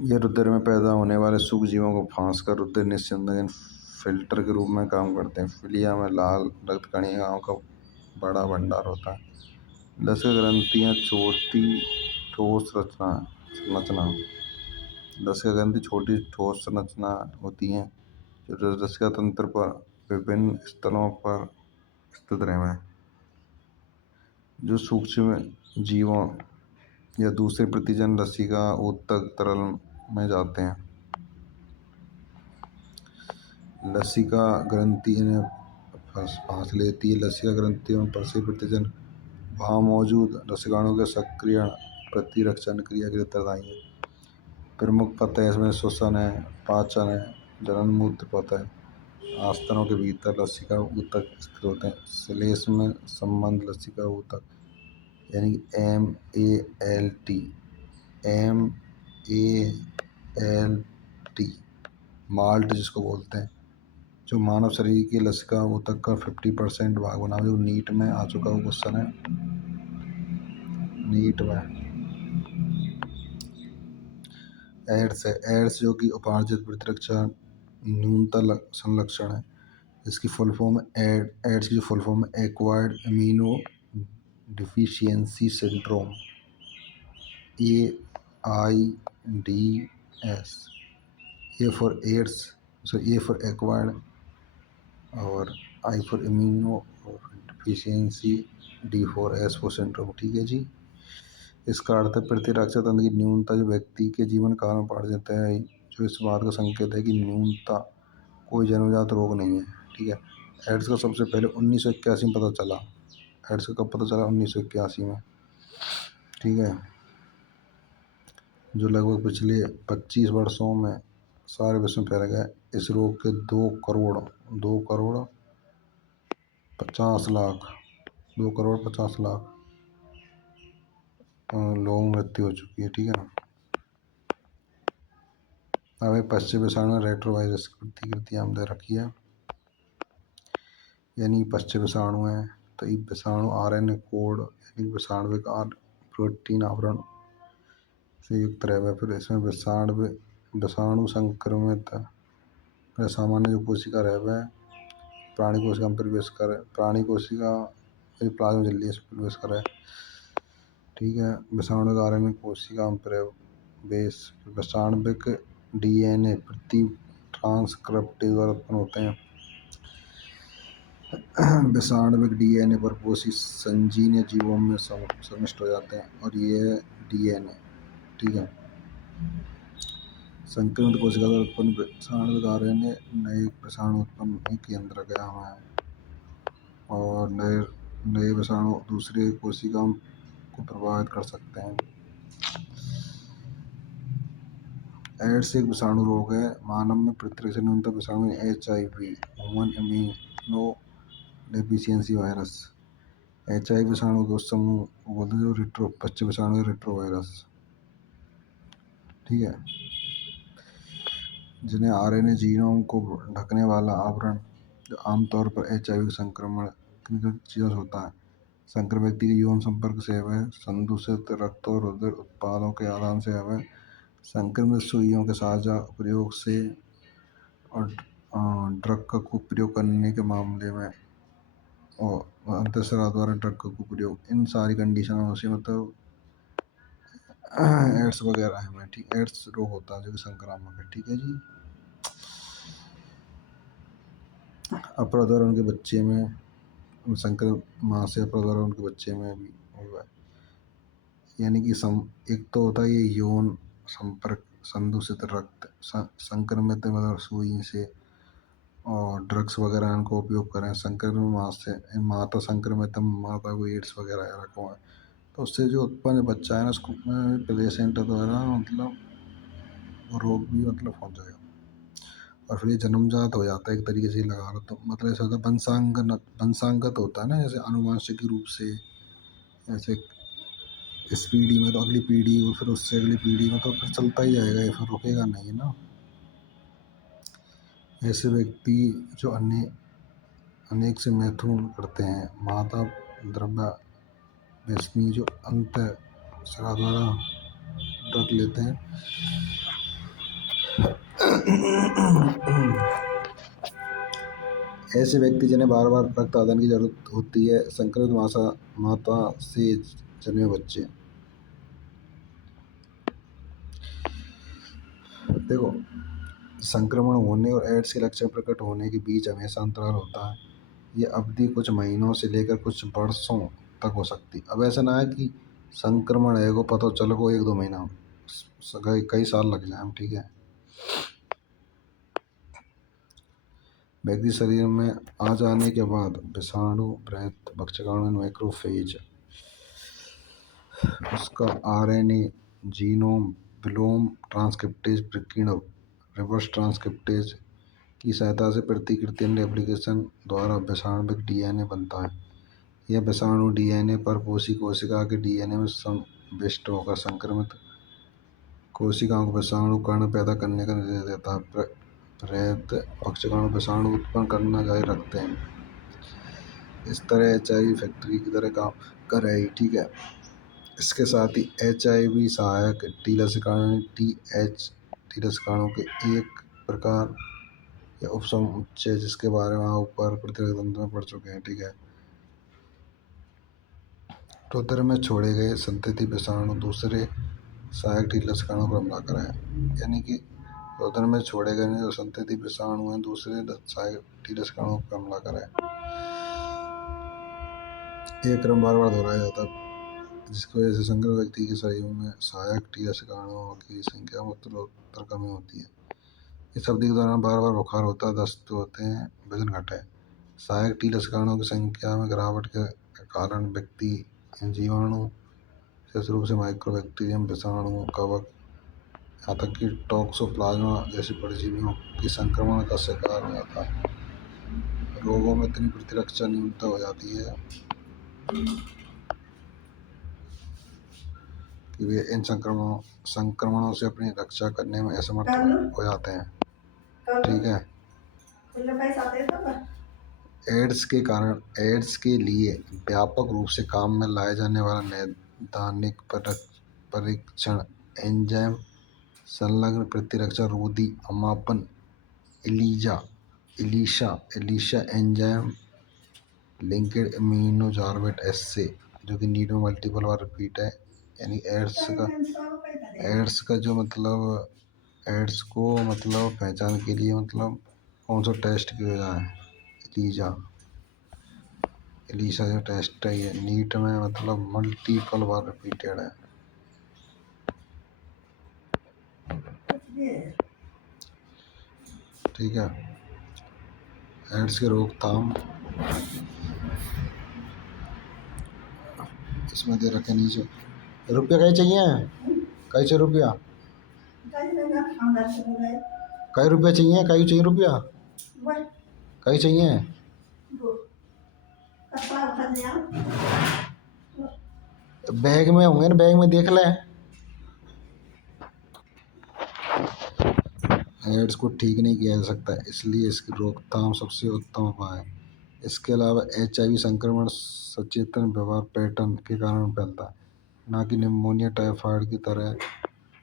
यह रुधिर में पैदा होने वाले सूक्ष्म जीवों को फांस कर रुधिर निस्यंदन फिल्टर के रूप में काम करते हैं। फिलिया में लाल रक्त कणिकाओं का बड़ा भंडार होता है। लसिका ग्रंथियां छोटी ठोस संरचना लसिका ग्रंथि छोटी ठोस संरचना होती हैं जो लसिका तंत्र पर विभिन्न स्थलों पर स्थित रहे, जो सूक्ष्म जीवों या दूसरे प्रतिजन लसिका ऊतक तरल में जाते हैं। लसिका ग्रंथि इन्हें फांस लेती है। लसिका ग्रंथियों पर से प्रतिजन वहाँ मौजूद लसिकाणु के सक्रियण प्रतिरक्षण क्रिया के लिए उत्तरदायी है। प्रमुख पथ है इसमें श्वसन है, पाचन है, जनन मूत्र पथ है। आस्तनों के भीतर लसिका ऊतक स्थित होते हैं। श्लेष्म में संबंध लसिका ऊतक यानी MALT माल्ट जिसको बोलते हैं, जो मानव शरीर की लसिका ऊतक का 50% भाग बना, जो नीट में आ चुका वो क्वेश्चन है। नीट में एड्स है, एड्स जो कि उपार्जित प्रतिरक्षा न्यूनता संलक्षण है। इसकी फुल फॉर्म एड्स की जो फुल फॉर्म है acquired immuno deficiency syndrome, AIDS। A for AIDS, A for acquired और I for immuno deficiency, D for S for syndrome. ठीक है जी, इसका अर्थ है प्रतिरक्षा तंत्र की न्यूनता जो व्यक्ति के जीवन काल में बढ़ जाता है, जो इस बात का संकेत है कि न्यूनता कोई जन्मजात रोग नहीं है। ठीक है, एड्स का सबसे पहले 1981 में पता चला। एड्स का कब पता चला? 1981 में। ठीक है, जो लगभग पिछले 25 वर्षों में सारे विश्व में फैल गया। इस रोग के 2 करोड़ 50 लाख लोगों की मृत्यु हो चुकी है। ठीक है ना। अब पश्चिम विषाणु रेट्रोवायरस की प्रतिकृति हमने रखी है, यानी पश्चिम विषाणु है तो ये विषाणु RNA कोड यानी विषाणुविक प्रोटीन आवरण से युक्त रहे। फिर इसमें विषाणु संक्रमित सामान्य जो कोशिका रहे प्राणी कोशिका में प्रवेश करे, प्राणी कोशिका प्लाज्मा झिल्ली से प्रवेश करे। ठीक है, विषाणु के आरएनए कोशिका में प्रवेश, विषाणुक डीएनए प्रति ट्रांसक्रिप्टेज द्वारा उत्पन्न होते हैं। विषाणुक डीएनए पर पोषी संजीवनी जीवों में समाविष्ट हो जाते हैं और ये डीएनए, ठीक है, संक्रमित कोशिका द्वारा उत्पन्न विषाणुक आरएनए नए विषाणु उत्पन्न के केंद्र गया है और नए विषाणु दूसरे कोशिका को प्रभावित कर सकते हैं। एड्स एक विषाणु रोग है। मानव में प्रतिरक्षा न्यूनतम विषाणु HIV, human immuno deficiency virus. HIV विषाणु के उस समूह को बोलते हैं जो बच्चे विषाणु रेट्रोवायरस, ठीक है, जिन्हें आरएनए जीनोम को ढकने वाला आवरण जो आमतौर पर HIV संक्रमण चीज़ों से होता है। संक्रमित व्यक्ति के यौन संपर्क से वह संदूषित रक्त और उदर उत्पादों के आदान से वह संक्रमित सुइयों के साझा प्रयोग से और ड्रग का कुप्रयोग करने के मामले में और अंतःस्राव द्वारा ड्रग का कुप्रयोग, इन सारी कंडीशनों से मतलब एड्स वगैरह है। ठीक, एड्स रोग होता है जो कि संक्रामक है। ठीक है जी। अपराधोरण के बच्चे में संक्रमित माँ से अपराधोरण के बच्चे में भी होगा, यानी कि एक तो होता है ये यौन संपर्क, संदूषित रक्त, संक्रमित मतलब सुई से और ड्रग्स वगैरह इनको उपयोग करें संक्रमित माँ से, माता संक्रमित माता को एड्स वगैरह रखा हुआ है तो उससे जो उत्पन्न बच्चा है ना उसको प्लेसेंटा द्वारा मतलब रोग भी मतलब पहुँच जाएगा और फिर ये जन्मजात हो जाता है एक तरीके से लगा लो तो मतलब ऐसा होता है वंशांगत होता है ना, जैसे आनुवांशिक रूप से, जैसे इस पीढ़ी में तो अगली पीढ़ी और फिर उससे अगली पीढ़ी में तो फिर चलता ही जाएगा, ये फिर रुकेगा नहीं ना। ऐसे व्यक्ति जो अनेक से मैथुन करते हैं, मादा द्रव्य बेस्मी जो अंत स्राव द्वारा ड्रग लेते हैं ऐसे व्यक्ति जिन्हें बार बार रक्त आदान की जरूरत होती है, संक्रमित माता से जन्मे बच्चे। देखो, संक्रमण होने और एड्स के लक्षण प्रकट होने के बीच हमेशा अंतराल होता है। ये अवधि कुछ महीनों से लेकर कुछ वर्षों तक हो सकती है। अब ऐसा ना है कि संक्रमण है को पता चलो को 1-2 महीना, कई साल लग जाए। ठीक है, व्यक्ति शरीर में आ जाने के बाद विषाणु बृहत भक्षकाणु माइक्रोफेज उसका आरएनए जीनोम विलोम ट्रांसक्रिप्टेज प्रक्रिया रिवर्स ट्रांसक्रिप्टेज की सहायता से प्रतिकृति एप्लीकेशन द्वारा विषाणु डीएनए बनता है। यह विषाणु डीएनए पर पोषी कोशिका के डीएनए में समाविष्ट होकर संक्रमित कोशिकाओं को विषाणु कण पैदा करने का निर्देश देता है। बृहत भक्षकाणु विषाणु उत्पन्न करना जारी रखते हैं। इस तरह HIV फैक्ट्री की तरह काम कर रही। ठीक है, इसके साथ ही HIV सहायक टी लसिकाणु टी लसिकाणु के एक प्रकार या उपसमुच्चय जिसके बारे में ऊपर प्रतिरक्षा तंत्र में पढ़ चुके हैं। ठीक है, रुधिर में छोड़े गए संतति विषाणु दूसरे सहायक टी लसिकाणु पर हमला करें, यानी कि रुधिर में छोड़े गए जो संतति विषाणु हैं दूसरे सहायक टी लसिकाणु पर हमला करें। यह क्रम बार बार दोहराया जाता है जिसकी वजह से संक्रमित व्यक्ति के शरीर में सहायक टी लसिकाणुओं की संख्या में उत्तरोत्तर कमी होती है। इस अवधि के दौरान बार बार बुखार होता है, दस्त होते हैं, वजन घटे। सहायक टी लसिकाणुओं की संख्या में गिरावट के कारण व्यक्ति इन जीवाणु विशेष रूप से माइक्रोबैक्टीरियम विषाणु कवक यहाँ तक कि टॉक्सोप्लाज्मा जैसी परजीवियों के संक्रमण का शिकार हो जाता है। रोगों में इतनी प्रतिरक्षा न्यूनता हो जाती है कि वे इन संक्रमणों से अपनी रक्षा करने में असमर्थ हो जाते हैं। ठीक है, एड्स के लिए व्यापक रूप से काम में लाए जाने वाला नैदानिक परीक्षण एंजाइम संलग्न प्रतिरक्षा रोधी अमापन ELISA ELISA ELISA enzyme linked immunosorbent assay से, जो कि नीड में मल्टीपल बार रिपीट है। यानी एड्स का जो मतलब एड्स को मतलब पहचान के लिए मतलब कौन सा टेस्ट किया जाए। एलिशा एलिशा जो टेस्ट है ये नीट में मतलब मल्टीपल बार रिपीटेड है। ठीक है। एड्स की रोकथाम इसमें दे रखे नीचे। रुपया कहीं चाहिए, कहीं से रुपया, कई रुपया चाहिए, कहीं चाहिए रुपया, कहीं चाहिए। बैग में होंगे ना, बैग में देख ले। एड्स को ठीक नहीं किया जा सकता, इसलिए इसकी रोकथाम सबसे उत्तम उपाय है। इसके अलावा HIV संक्रमण सचेतन व्यवहार पैटर्न के कारण फैलता है, ना कि निमोनिया टाइफाइड की तरह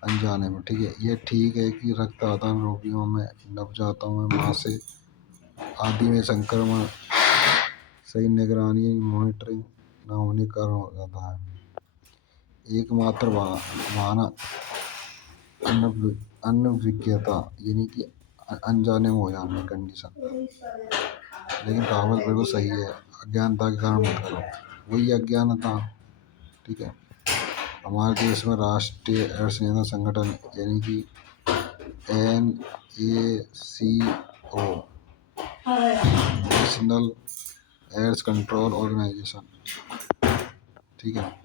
अनजाने में। ठीक है। यह ठीक है कि रक्त आदान रोगियों में, नवजातों में, माँ से आदि में संक्रमण सही निगरानी मॉनिटरिंग न होने के कारण हो जाता है। एकमात्र बहाना अनभिज्ञता यानी कि अनजाने में हो जाने कंडीशन। लेकिन कहावत बिल्कुल सही है, अज्ञानता के कारण मत करो, वही अज्ञानता। ठीक है। हमारे देश में राष्ट्रीय एड्स नियंत्रण संगठन यानी कि NACO, national AIDS control organisation. ठीक है।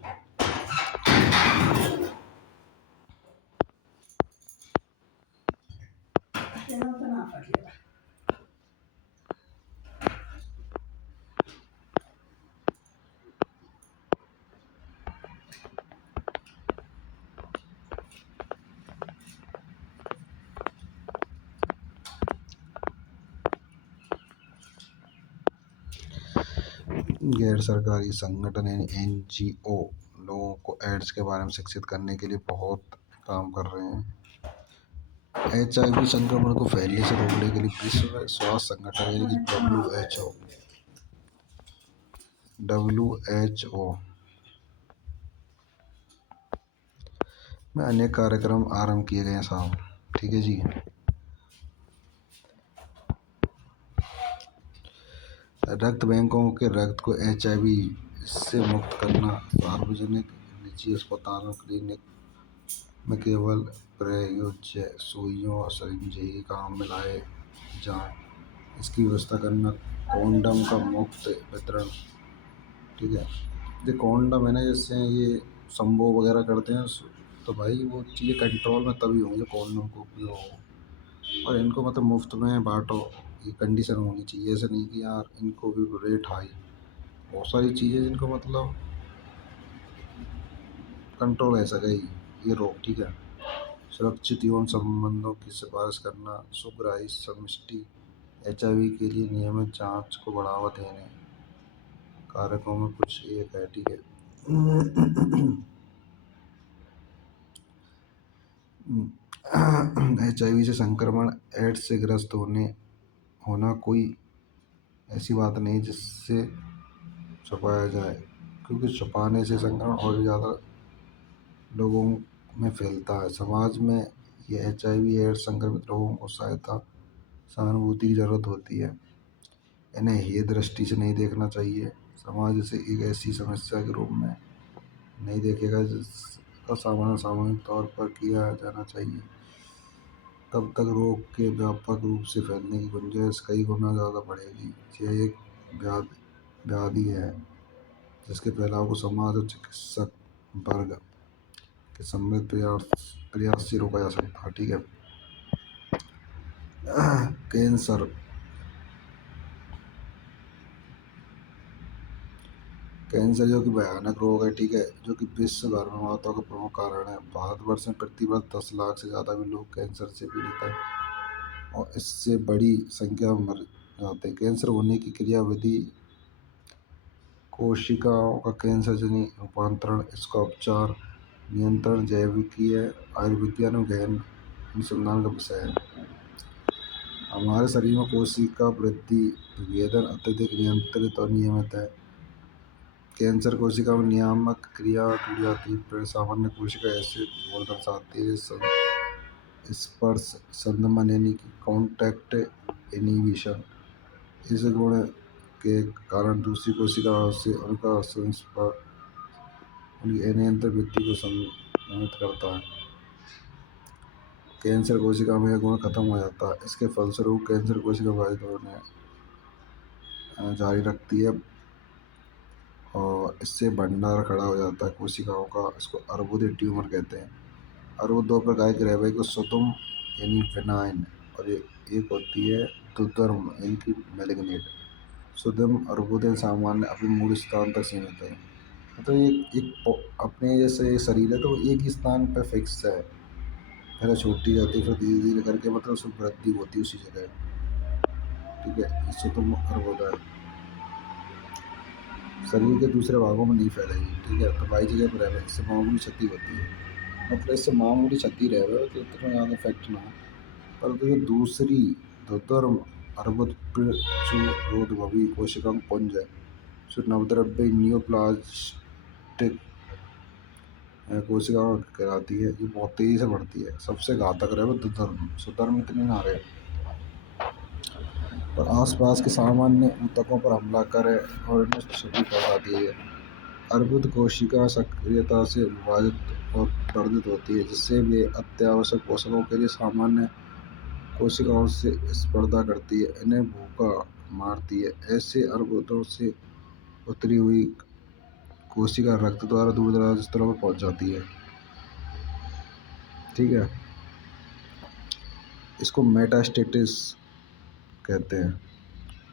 गैर सरकारी संगठन यानी NGO लोगों को एड्स के बारे में शिक्षित करने के लिए बहुत काम कर रहे हैं। HIV संक्रमण को फैलने से रोकने के लिए विश्व स्वास्थ्य संगठन यानी कि WHO में अनेक कार्यक्रम आरंभ किए गए हैं साहब। ठीक है जी। रक्त बैंकों के रक्त को HIV से मुक्त करना, सार्वजनिक निजी अस्पतालों क्लिनिक में केवल प्रयोज्य सुइयों और सरिंज ही काम में लाए जाएं, इसकी व्यवस्था करना, कॉन्डम का मुफ्त वितरण। ठीक है। जो कॉन्डम है ना, जैसे ये संभोग वगैरह करते हैं, तो भाई वो चीज़ें कंट्रोल में तभी होंगी कॉन्डम को उपयोग हो, और इनको मतलब मुफ्त में बांटो, ये कंडीशन होनी चाहिए। ऐसा नहीं कि यार इनको भी रेट हाई, बहुत सारी चीज़ें जिनको मतलब कंट्रोल है सके ये रोग। ठीक है। सुरक्षित यौन संबंधों की सिफारिश करना, सुग्राही समष्टि HIV के लिए नियमित जांच को बढ़ावा देने कारकों में कुछ एक है। ठीक है। HIV से संक्रमण, एड्स से ग्रस्त होना कोई ऐसी बात नहीं जिससे छुपाया जाए, क्योंकि छुपाने से संक्रमण और भी ज़्यादा लोगों में फैलता है। समाज में ये HIV एड्स संक्रमित लोगों को सहायता सहानुभूति की ज़रूरत होती है। इन्हें हेय दृष्टि से नहीं देखना चाहिए। समाज इसे एक ऐसी समस्या के रूप में नहीं देखेगा जिसका सामना सामूहिक तौर पर किया जाना चाहिए। तब तक रोग के व्यापक रूप से फैलने की गुंजाइश कई गुना ज़्यादा बढ़ेगी। यह एक व्याधि है जिसके फैलाव को समाज और चिकित्सक वर्ग के सम्मिलित प्रयास से रोका जा सकता है। ठीक है। कैंसर कैंसर जो कि भयानक रोग है। ठीक है। जो कि विश्व भर में मौतों का प्रमुख कारण है। भारतवर्ष में प्रतिवर्ष 10 लाख से ज़्यादा भी लोग कैंसर से पीड़ित हैं और इससे बड़ी संख्या में मर जाते हैं। कैंसर होने की क्रियाविधि कोशिकाओं का कैंसर जनित रूपांतरण, इसका उपचार, नियंत्रण जैविकीय आयुर्विज्ञान में गहन अनुसंधान का विषय है। हमारे शरीर में कोशिका वृद्धि विभेदन अत्यधिक नियंत्रित और नियमित है। कैंसर कोशिका में नियामक क्रिया टूट जाती है। फिर सामान्य कोशिका ऐसे गुण दर्शाती है स्पर्श संदमन यानी कि कॉन्टैक्ट इनहिबिशन। इस गुण के कारण दूसरी कोशिकाओं से उनका संस्पर्श उनकी अनियंत्रित वृद्धि को संदमित करता है। कैंसर कोशिका में यह गुण खत्म हो जाता है। इसके फलस्वरूप कैंसर कोशिका विभाजित होने जारी रखती है और इससे भंडार खड़ा हो जाता है कोशिकाओं का। इसको अर्बुद ट्यूमर कहते हैं। अर्बुद दो प्रकार की रहते हैं, सुतुम यानी बेनाइन और एक होती है दुर्धर्म यानी कि मैलिग्नेंट। सुतुम अर्बुद सामान्य अपने मूल स्थान तक सीमित है। मतलब ये एक अपने जैसे शरीर है तो एक ही स्थान पर फिक्स है। पहले छोटी रहती है फिर धीरे धीरे करके मतलब उसमें वृद्धि होती है उसी जगह। ठीक है, इससे तो अर्ब होता है। शरीर के दूसरे भागों में नहीं फैलेगी। ठीक है, तो बाई जगह पर रहे इससे मामूली क्षति होती है। मतलब इससे मामूली क्षति रहे तो इतना ज़्यादा इफेक्ट ना हो। परंतु ये दूसरी दुर्धर्म अर्बुदोद्भवी कोशिका पुंज है जो नवद्रव्य नियोप्लास्टिक कोशिकाओं कहलाती है। ये बहुत तेजी से बढ़ती है। सबसे घातक रहे वो दुर्धर्म। सुधर्म इतने ना रहे पर आसपास के सामान्य ऊतकों पर हमला करे और इन्हें क्षति पहुंचाती है। अर्बुद कोशिका सक्रियता से विभाजित और वर्धित होती है जिससे वे अत्यावश्यक पोषकों के लिए सामान्य कोशिकाओं से स्पर्धा करती है, इन्हें भूखा मारती है। ऐसे अर्बुदों से उतरी हुई कोशिका रक्त द्वारा दूर दराज स्थलों पर पहुंच जाती है। ठीक है, इसको मेटास्टेसिस कहते हैं।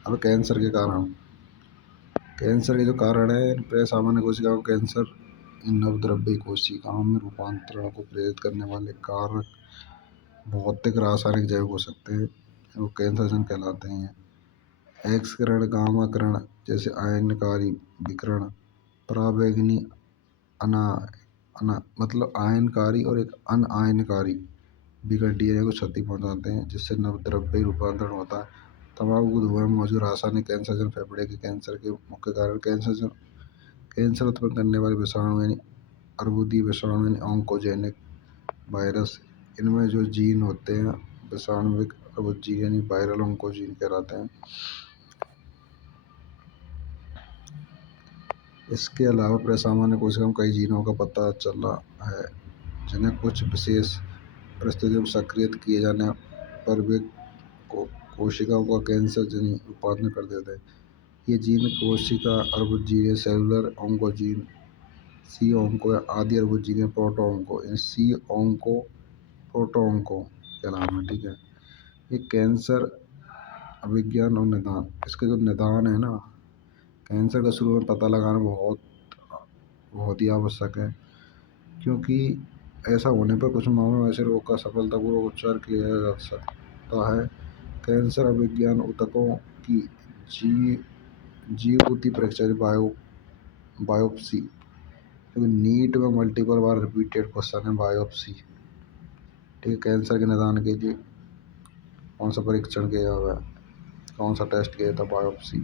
अब कैंसर के कारण, कैंसर के जो कारण है सामान्य कोशिकाओं कैंसर इन नवद्रव्य कोशिकाओं में रूपांतरण को प्रेरित करने वाले कारक भौतिक रासायनिक जैव हो सकते हैं। वो कैंसरजन कहलाते हैं। एक्स किरण गामा किरण जैसे आयनकारी विकिरण पराबैंगनी अना अना मतलब आयनकारी और एक अनआयनकारी विकिरण डीएनए को क्षति पहुंचाते हैं जिससे नवद्रव्य रूपांतरण होता है। तंबाकू के धुएं में मौजूद रासायनिक कैंसरजन फेफड़े के कैंसर के मुख्य कारण कैंसर उत्पन्न करने वाले विषाणु यानी अर्बुदीय विषाणु यानी ऑन्कोजेनिक वायरस। इनमें जो जीन होते हैं विषाणुविक अर्बुद जीन यानी वायरल ऑन्कोजीन कहलाते हैं। इसके अलावा प्रसामान्य कोशिकाओं में कई जीनों का पता चला है जिन्हें कुछ विशेष परिस्थितियों में सक्रिय किए जाने पर वे कोशिकाओं का कैंसर जनी उत्पादन कर देते हैं। ये जीन कोशिका अर्बुद जीन सेलुलर ऑन्कोजीन सी ऑन्को आदि अर्बुद जीन प्रोटो ऑन्को सी ऑन्को प्रोटो ऑन्को क्या नाम है। ठीक है, ये कैंसर अभिज्ञान और निदान, इसके जो निदान है ना, कैंसर का शुरू में पता लगाना बहुत ही आवश्यक है क्योंकि ऐसा होने पर कुछ मामलों में ऐसे रोग का सफलतापूर्वक उपचार किया जा सकता है। कैंसर अभिज्ञान ऊतकों की जीवभूति परीक्षा बायोप्सी नीट में मल्टीपल बार रिपीटेड क्वेश्चन है बायोप्सी। ठीक है, कैंसर के निदान के लिए कौन सा परीक्षण किया हुआ है, कौन सा टेस्ट किया था, बायोप्सी।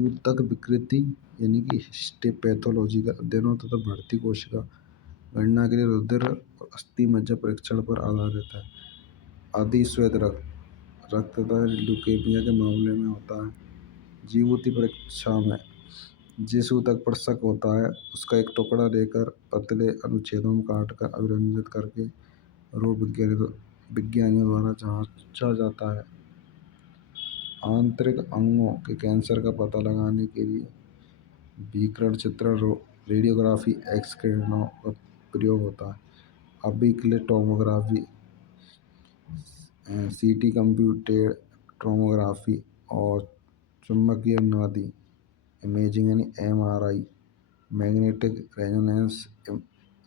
ऊतक विकृति यानी कि हिस्टोपैथोलॉजी का अध्ययन तथा बढ़ती कोशिका गणना के लिए रुधिर और अस्थि मज्जा परीक्षण पर आधारित है। अधिश्वेत रक्तदान ल्यूकेमिया के मामले में होता है। जीवभूति परीक्षा में जिस ऊतक पर शक होता है उसका एक टुकड़ा लेकर पतले अनुच्छेदों में काटकर अभिरंजित करके रोग विज्ञानियों द्वारा जांचा जाता है। आंतरिक अंगों के कैंसर का पता लगाने के लिए विकिरण चित्रण रेडियोग्राफी एक्स किरणों का प्रयोग होता है। अभिक्लिक टोमोग्राफी सीटी कंप्यूटेड टोमोग्राफी और चुंबकीय नादी इमेजिंग यानी एमआरआई मैग्नेटिक रेजोनेंस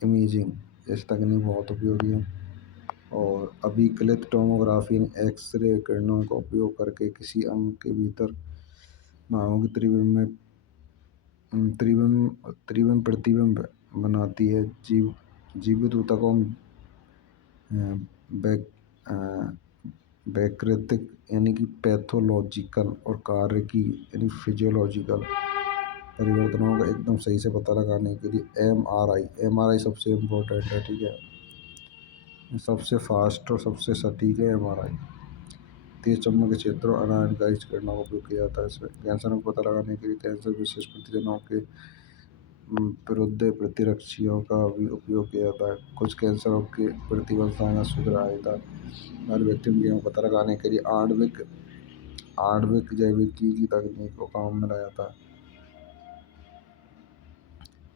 इमेजिंग जैसी तकनीक बहुत उपयोगी है। और अभिकलित टोमोग्राफी एक्सरे किरणों का उपयोग करके किसी अंग के भीतर नाड़ों की त्रिविम प्रतिबिंब बनाती है। जीवित ऊतकों में बैक वैकृतिक यानी कि पैथोलॉजिकल और कार्य की यानी फिजियोलॉजिकल परिवर्तनों का एकदम सही से पता लगाने के लिए एमआरआई सबसे इम्पोर्टेंट है। ठीक है, सबसे फास्ट और सबसे सटीक है एमआरआई। तेज चम्मक के क्षेत्रों अनायनकाइज किरणों का उपयोग किया जाता है इसमें। कैंसर को पता लगाने के लिए कैंसर विशेष प्रतिजनों के विरुद्ध प्रतिरक्षियों का भी उपयोग किया जाता है। कुछ कैंसरों के प्रतिवंशानुगत सुग्राह्यता हर व्यक्ति में पता लगाने के लिए आणविक जैविकी की तकनीक को काम में लाया जाता है।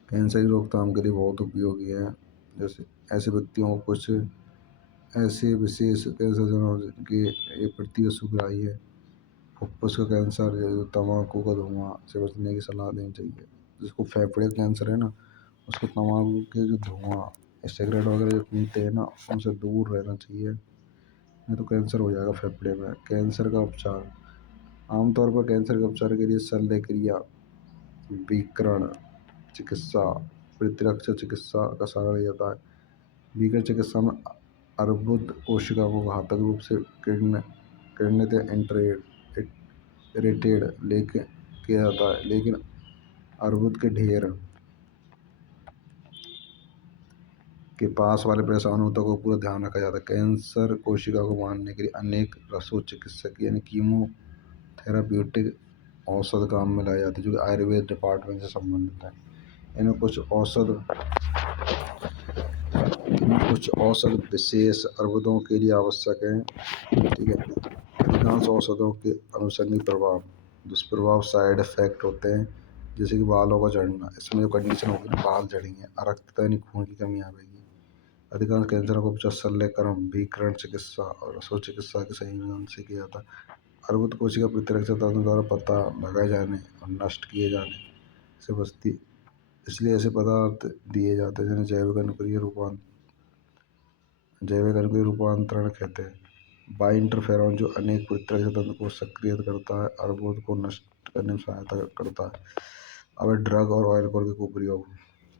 कैंसर की रोकथाम के लिए बहुत उपयोगी है। जैसे ऐसे व्यक्तियों को कुछ ऐसे विशेष कैंसर के ये प्रति सुग्राही है। फुफ्फुस का कैंसर, तम्बाकू का धुआं से बचने की सलाह देनी चाहिए। जिसको फेफड़े कैंसर है ना, उसको तम्बाकू के जो धुआं सिगरेट वगैरह जो पीते हैं ना, उनसे दूर रहना चाहिए, नहीं तो कैंसर हो जाएगा फेफड़े में। कैंसर का उपचार, आमतौर पर कैंसर के उपचार के लिए शल्य क्रिया, विकिरण चिकित्सा, प्रतिरक्षा चिकित्सा का सहारा लिया जाता है। विकिरण चिकित्सा में अर्बुद कोशिका को घातक रूप से किरणित इरेटेड लेके किया जाता है, लेकिन अर्बुद के ढेर के पास वाले परेशानों को पूरा ध्यान रखा जाता है। कैंसर कोशिका को मारने के लिए अनेक रसो चिकित्सक यानी कीमोथेराप्यूटिक औषध काम में लाए जाते हैं, जो कि आयुर्वेद डिपार्टमेंट से संबंधित है। इनमें कुछ औषध विशेष अर्बुदों के लिए आवश्यक है। ठीक है, अधिकांश औषधों के अनुषंगिक प्रभाव, दुष्प्रभाव, साइड इफेक्ट होते हैं, जैसे कि बालों का झड़ना। इसमें जो कंडीशन होगी ना, बाल झड़ेंगे, अरक्तता यानी खून की कमी आएगी। अधिकांश कैंसरों को उपचार शल्यकर्म, विकिरण चिकित्सा और रसो चिकित्सा के संयोजन से किया जाता है। अर्बुद कोशिका प्रतिरक्षा तंत्र द्वारा पता लगाए जाने और नष्ट किए जाने से बचती, इसलिए ऐसे पदार्थ दिए जाते हैं जिन्हें जैविक अनुक्रिया रूपांतरण कहते हैं। बाई इंटरफेरॉन जो अनेक प्रतिरक्षा तंत्र को सक्रिय करता है, अर्बुद को नष्ट करने में सहायता करता है। अब ड्रग और अल्कोहल के कुप्रयोग।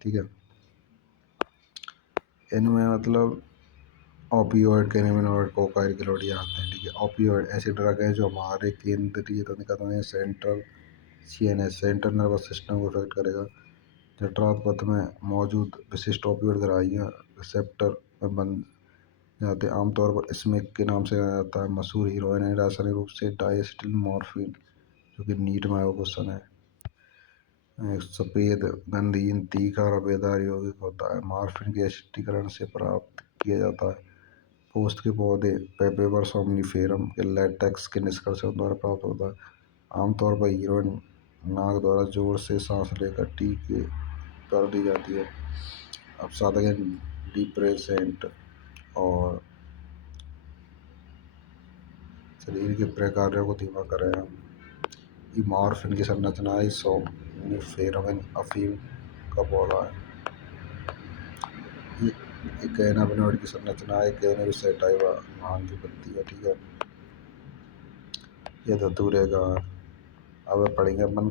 ठीक है, इनमें मतलब ओपियोइड, कैनाबिनॉइड, कोकाइन, केलोडी आते हैं। ठीक है, ओपियोइड ऐसे ड्रग हैं जो हमारे केंद्रीय तंत्रिका में central CNS central nervous system को इफेक्ट करेगा। जठरांत पथ में मौजूद विशिष्ट ओपियोइड ग्राहियां रिसेप्टर में बंध जाते हैं। आमतौर पर इसमें के नाम से जाना जाता है। मशहूर हीरोइन है रासायनिक रूप से डाइएसिटिल मॉर्फिन, जो कि नीट में आया क्वेश्चन है। सफ़ेद, गंधहीन, तीखा, रवेदार यौगिक होता है। मॉर्फिन के एसिडीकरण से प्राप्त किया जाता है। पोस्त के पौधे पेपेबर सोम्निफेरम के लेटेक्स के निष्कर्षण द्वारा प्राप्त होता है। आमतौर पर हीरोइन नाक द्वारा जोर से सांस लेकर टीके कर दी जाती है। अब साधक डिप्रेसेंट और शरीर के प्रकार्यों को धीमा करेगा। मॉर्फिन की संरचना है सोम्निफेरम अफीम का पौधा है। ये कैनाबिनॉइड की संरचना है। कैनबिस सैटाइवा भांग की पत्ती है। ठीक है, ये धतूरे का। अब पढ़ेंगे अपन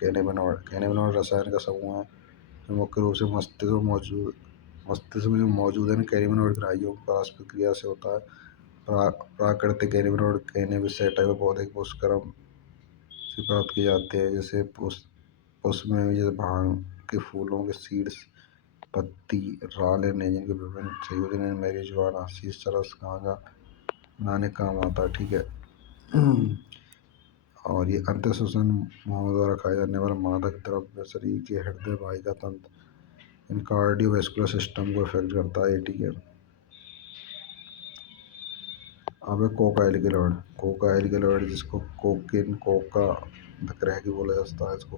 कैनाबिनॉइड रसायन का समूह है जो मुख्य रूप से मस्तिष्क में जो मौजूद है कैनाबिनॉइड ग्राहियों के पास प्रक्रिया से होता है। प्राकृतिक कैनाबिनॉइड कैनबिस सैटाइवा पौधे के पुष्पक्रम से प्राप्त किए जाते हैं। जैसे पुष्प में जैसे भांग के फूलों के सीड्स, पत्ती, राल, नेजन के विभिन्न संयोजन, मैरिजुआना, शीश, चरस, गांजा बनाने काम आता है। ठीक है, और ये अंतःश्वसन मुंह द्वारा खाए जाने वाला मादक द्रव्य शरीर के हृदय वाहिका तंत्र इन कार्डियोवैस्कुलर सिस्टम को इफेक्ट करता है। ठीक है, अब है कोका एल्केलॉइड जिसको कोकेन कोका ग्रह की बोला जाता है। इसको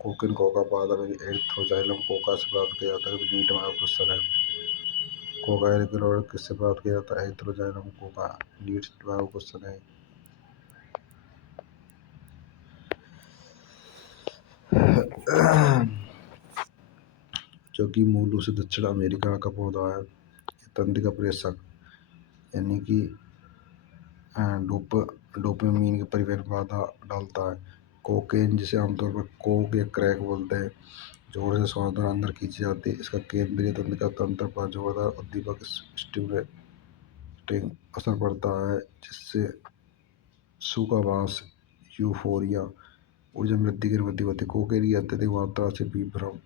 कोकेन कोका बाद में एरिथ्रोजाइलम कोका से प्राप्त किया जाता है। नीट में क्वेश्चन है, कोका एल्केलॉइड किससे प्राप्त किया जाता है? एरिथ्रोजाइलम कोका, नीट में क्वेश्चन है। जो कि मूल रूप से दक्षिण अमेरिका का पौधा है। तंत्रिका प्रेषक यानी कि डोपामीन के परिवहन में बाधा डालता है। कोकेन जिसे आमतौर पर कोक या क्रैक बोलते हैं, जोर से श्वास द्वारा अंदर खींची जाती है। इसका केंद्रीय तंत्रिका तंत्र पर जोरदार उद्दीपक स्टिमुलेटिंग असर पड़ता है, जिससे सुखाभास, यूफोरिया, ऊर्जा वृद्धि की अनुभूति होती है। कोकेन की अत्यधिक मात्रा से विभ्रम,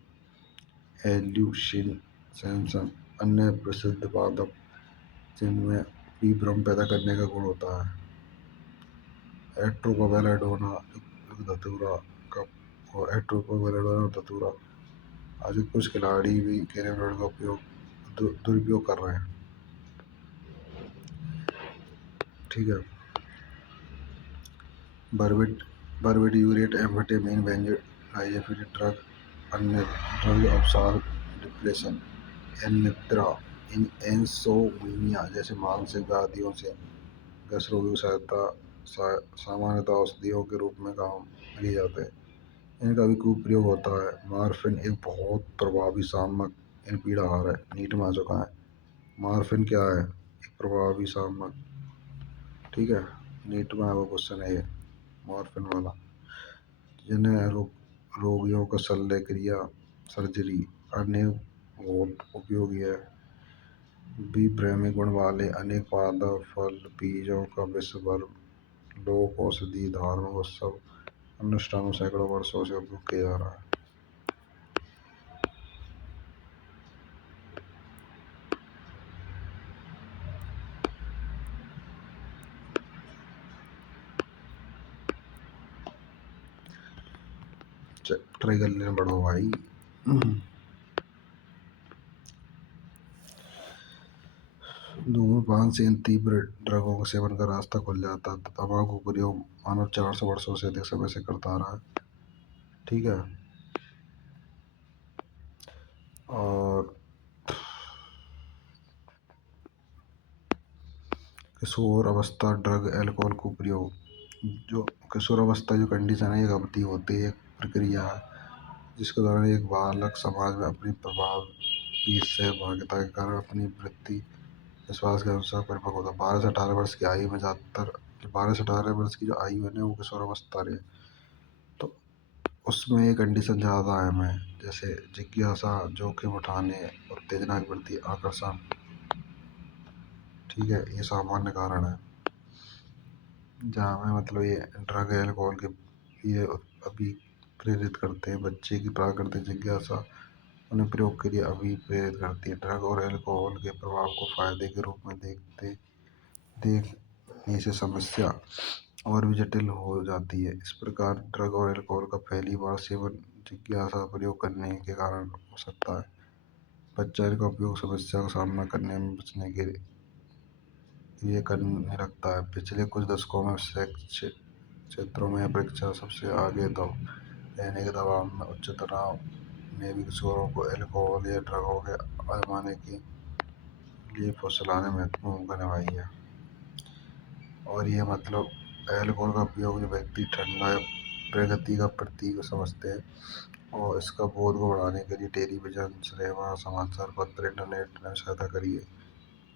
हेल्यूसिनेशन अन्य प्रसिद्ध मादक जिनमें विभ्रम पैदा करने का गुण होता है। एट्रोपावेलेडोना धतूरा का एट्रोपावेलेडोना धतूरा आज कुछ खिलाड़ी भी कैनाबिनॉइड का दुरुपयोग कर रहे हैं। ठीक है। बर्बिट्यूरेट, एम्फेटामिन, बेंजोडाइजेपिन ड्रग, अन्य ड्रग अवसाद, डिप्रेशन, निद्रा, इंसोम्निया जैसे मानसिक व्याधियों से ग्रस्त रोगियों की सहायता सामान्यतः औषधियों के रूप में काम लिए जाते हैं। इनका भी खूब प्रयोग होता है। मॉर्फिन एक बहुत प्रभावी शामक इन पीड़ाहार है। नीट में आ चुका है। मॉर्फिन क्या है? एक प्रभावी शामक। ठीक है, नीट में आपका क्वेश्चन है ये मॉर्फिन वाला। जिन्हें रोगियों का शल्यक्रिया, सर्जरी, अन्य बहुत उपयोगी है। विप्रेमी गुण वाले अनेक पादप, फल, बीजों का विश्व भर लोक औषधि, धार्मिक उत्सव, अनुष्ठानों सैकड़ों वर्षों से उपयोग किया जा रहा है। ट्राई कर लेना बड़ो भाई। धूम्रपान से इन तीव्र ड्रगों का सेवन का रास्ता खुल जाता है। तंबाकू का प्रयोग मानव 400 वर्षों से अधिक समय से करता आ रहा है। ठीक है। और किशोर अवस्था ड्रग एल्कोहल को प्रयोग, जो किशोर अवस्था जो कंडीशन है, एक अवधि होती है, एक प्रक्रिया है जिसके दौरान एक बालक समाज में अपनी प्रभावी सहभागिता के कारण अपनी वृत्ति विश्वास के अनुसार परिपक्व होता है। 12 से 18 वर्ष की आयु में ज़्यादातर 12 से 18 वर्ष की जो आयु है ना, वो किशोर अवस्था रही। तो उसमें ये कंडीशन ज़्यादा है में, जैसे जिज्ञासा, जोखिम उठाने, उत्तेजना की वृत्ति, आकर्षण। ठीक है, ये सामान्य कारण है जहाँ में मतलब ये ड्रग एल्कोहल के ये अभी प्रेरित करते हैं। बच्चे की प्राकृतिक जिज्ञासा उन्हें प्रयोग के लिए अभी प्रेरित करती है। ड्रग और एल्कोहल के प्रभाव को फायदे के रूप में देखने से समस्या और भी जटिल हो जाती है। इस प्रकार ड्रग और एल्कोहल का पहली बार सेवन जिज्ञासा प्रयोग करने के कारण हो सकता है। बच्चा इनका उपयोग समस्या का सामना करने में बचने के लिए करने लगता है। पिछले कुछ दशकों में शैक्षिक क्षेत्रों में अपेक्षा सबसे आगे रहने के दबाव में उच्च तनाव ने भी किशोरों को एल्कोहल या ड्रगों के आजमाने के लिए फुसलाने में महत्वपूर्ण भूमिका निभाई है। और ये मतलब एल्कोहल का उपयोग जो व्यक्ति ठंडा या प्रगति का प्रतीक समझते हैं और इसका बोध को बढ़ाने के लिए टेलीविजन, सिनेमा, समाचार पत्र, इंटरनेट ने सहायता करी है।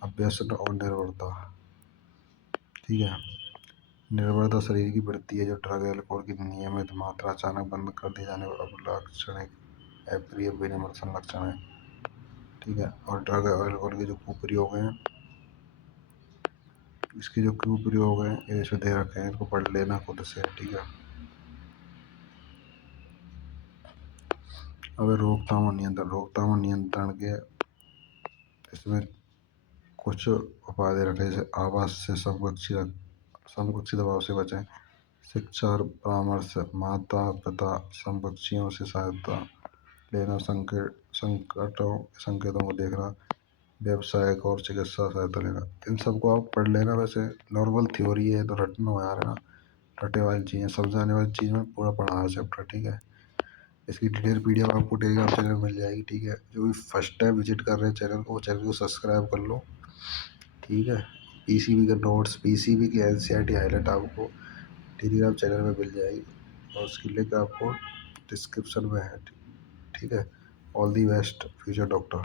अभ्यसन और निर्भरता। ठीक है, निर्भरता शरीर की वृत्ति है जो ड्रग एल्कोहल की नियमित मात्रा अचानक बंद कर दिए जाने पर अलाक्षणिक अप्रिय विनिर्देशन लक्षण है। ठीक है, और ड्रग एल्कोहल के जो कुप्रयोग हैं, इसके जो कुप्रयोग हैं ये इसमें दे रखे हैं, इनको पढ़ लेना खुद से। ठीक है। अब रोकथाम और नियंत्रण के इसमें कुछ उपाय दे रखे, जैसे आवास से समकक्षी दबाव से बचें, शिक्षा और परामर्श, माता पिता समकक्षियों से सहायता लेना, संकेतों को देखना, व्यावसायिक और चिकित्सा सहायता लेना। इन सबको आप पढ़ लेना। वैसे नॉर्मल थ्योरी है तो रटना हो यार, है ना, रटे वाली चीज़ें, समझाने वाली चीज़ में पूरा पढ़ा है चैप्टर। ठीक है, इसकी डिटेल पीडीएफ आपको टेलीग्राम चैनल में मिल जाएगी। ठीक है, जो भी फर्स्ट टाइम विजिट कर रहे हैं चैनल को, चैनल को सब्सक्राइब कर लो। ठीक है, पीसीबी के नोट्स, पीसीबी की एनसीईआरटी हाईलाइट आपको टेलीग्राम चैनल में मिल जाएगी और उसकी लिंक आपको डिस्क्रिप्शन में है। ठीक है, all the best future doctor.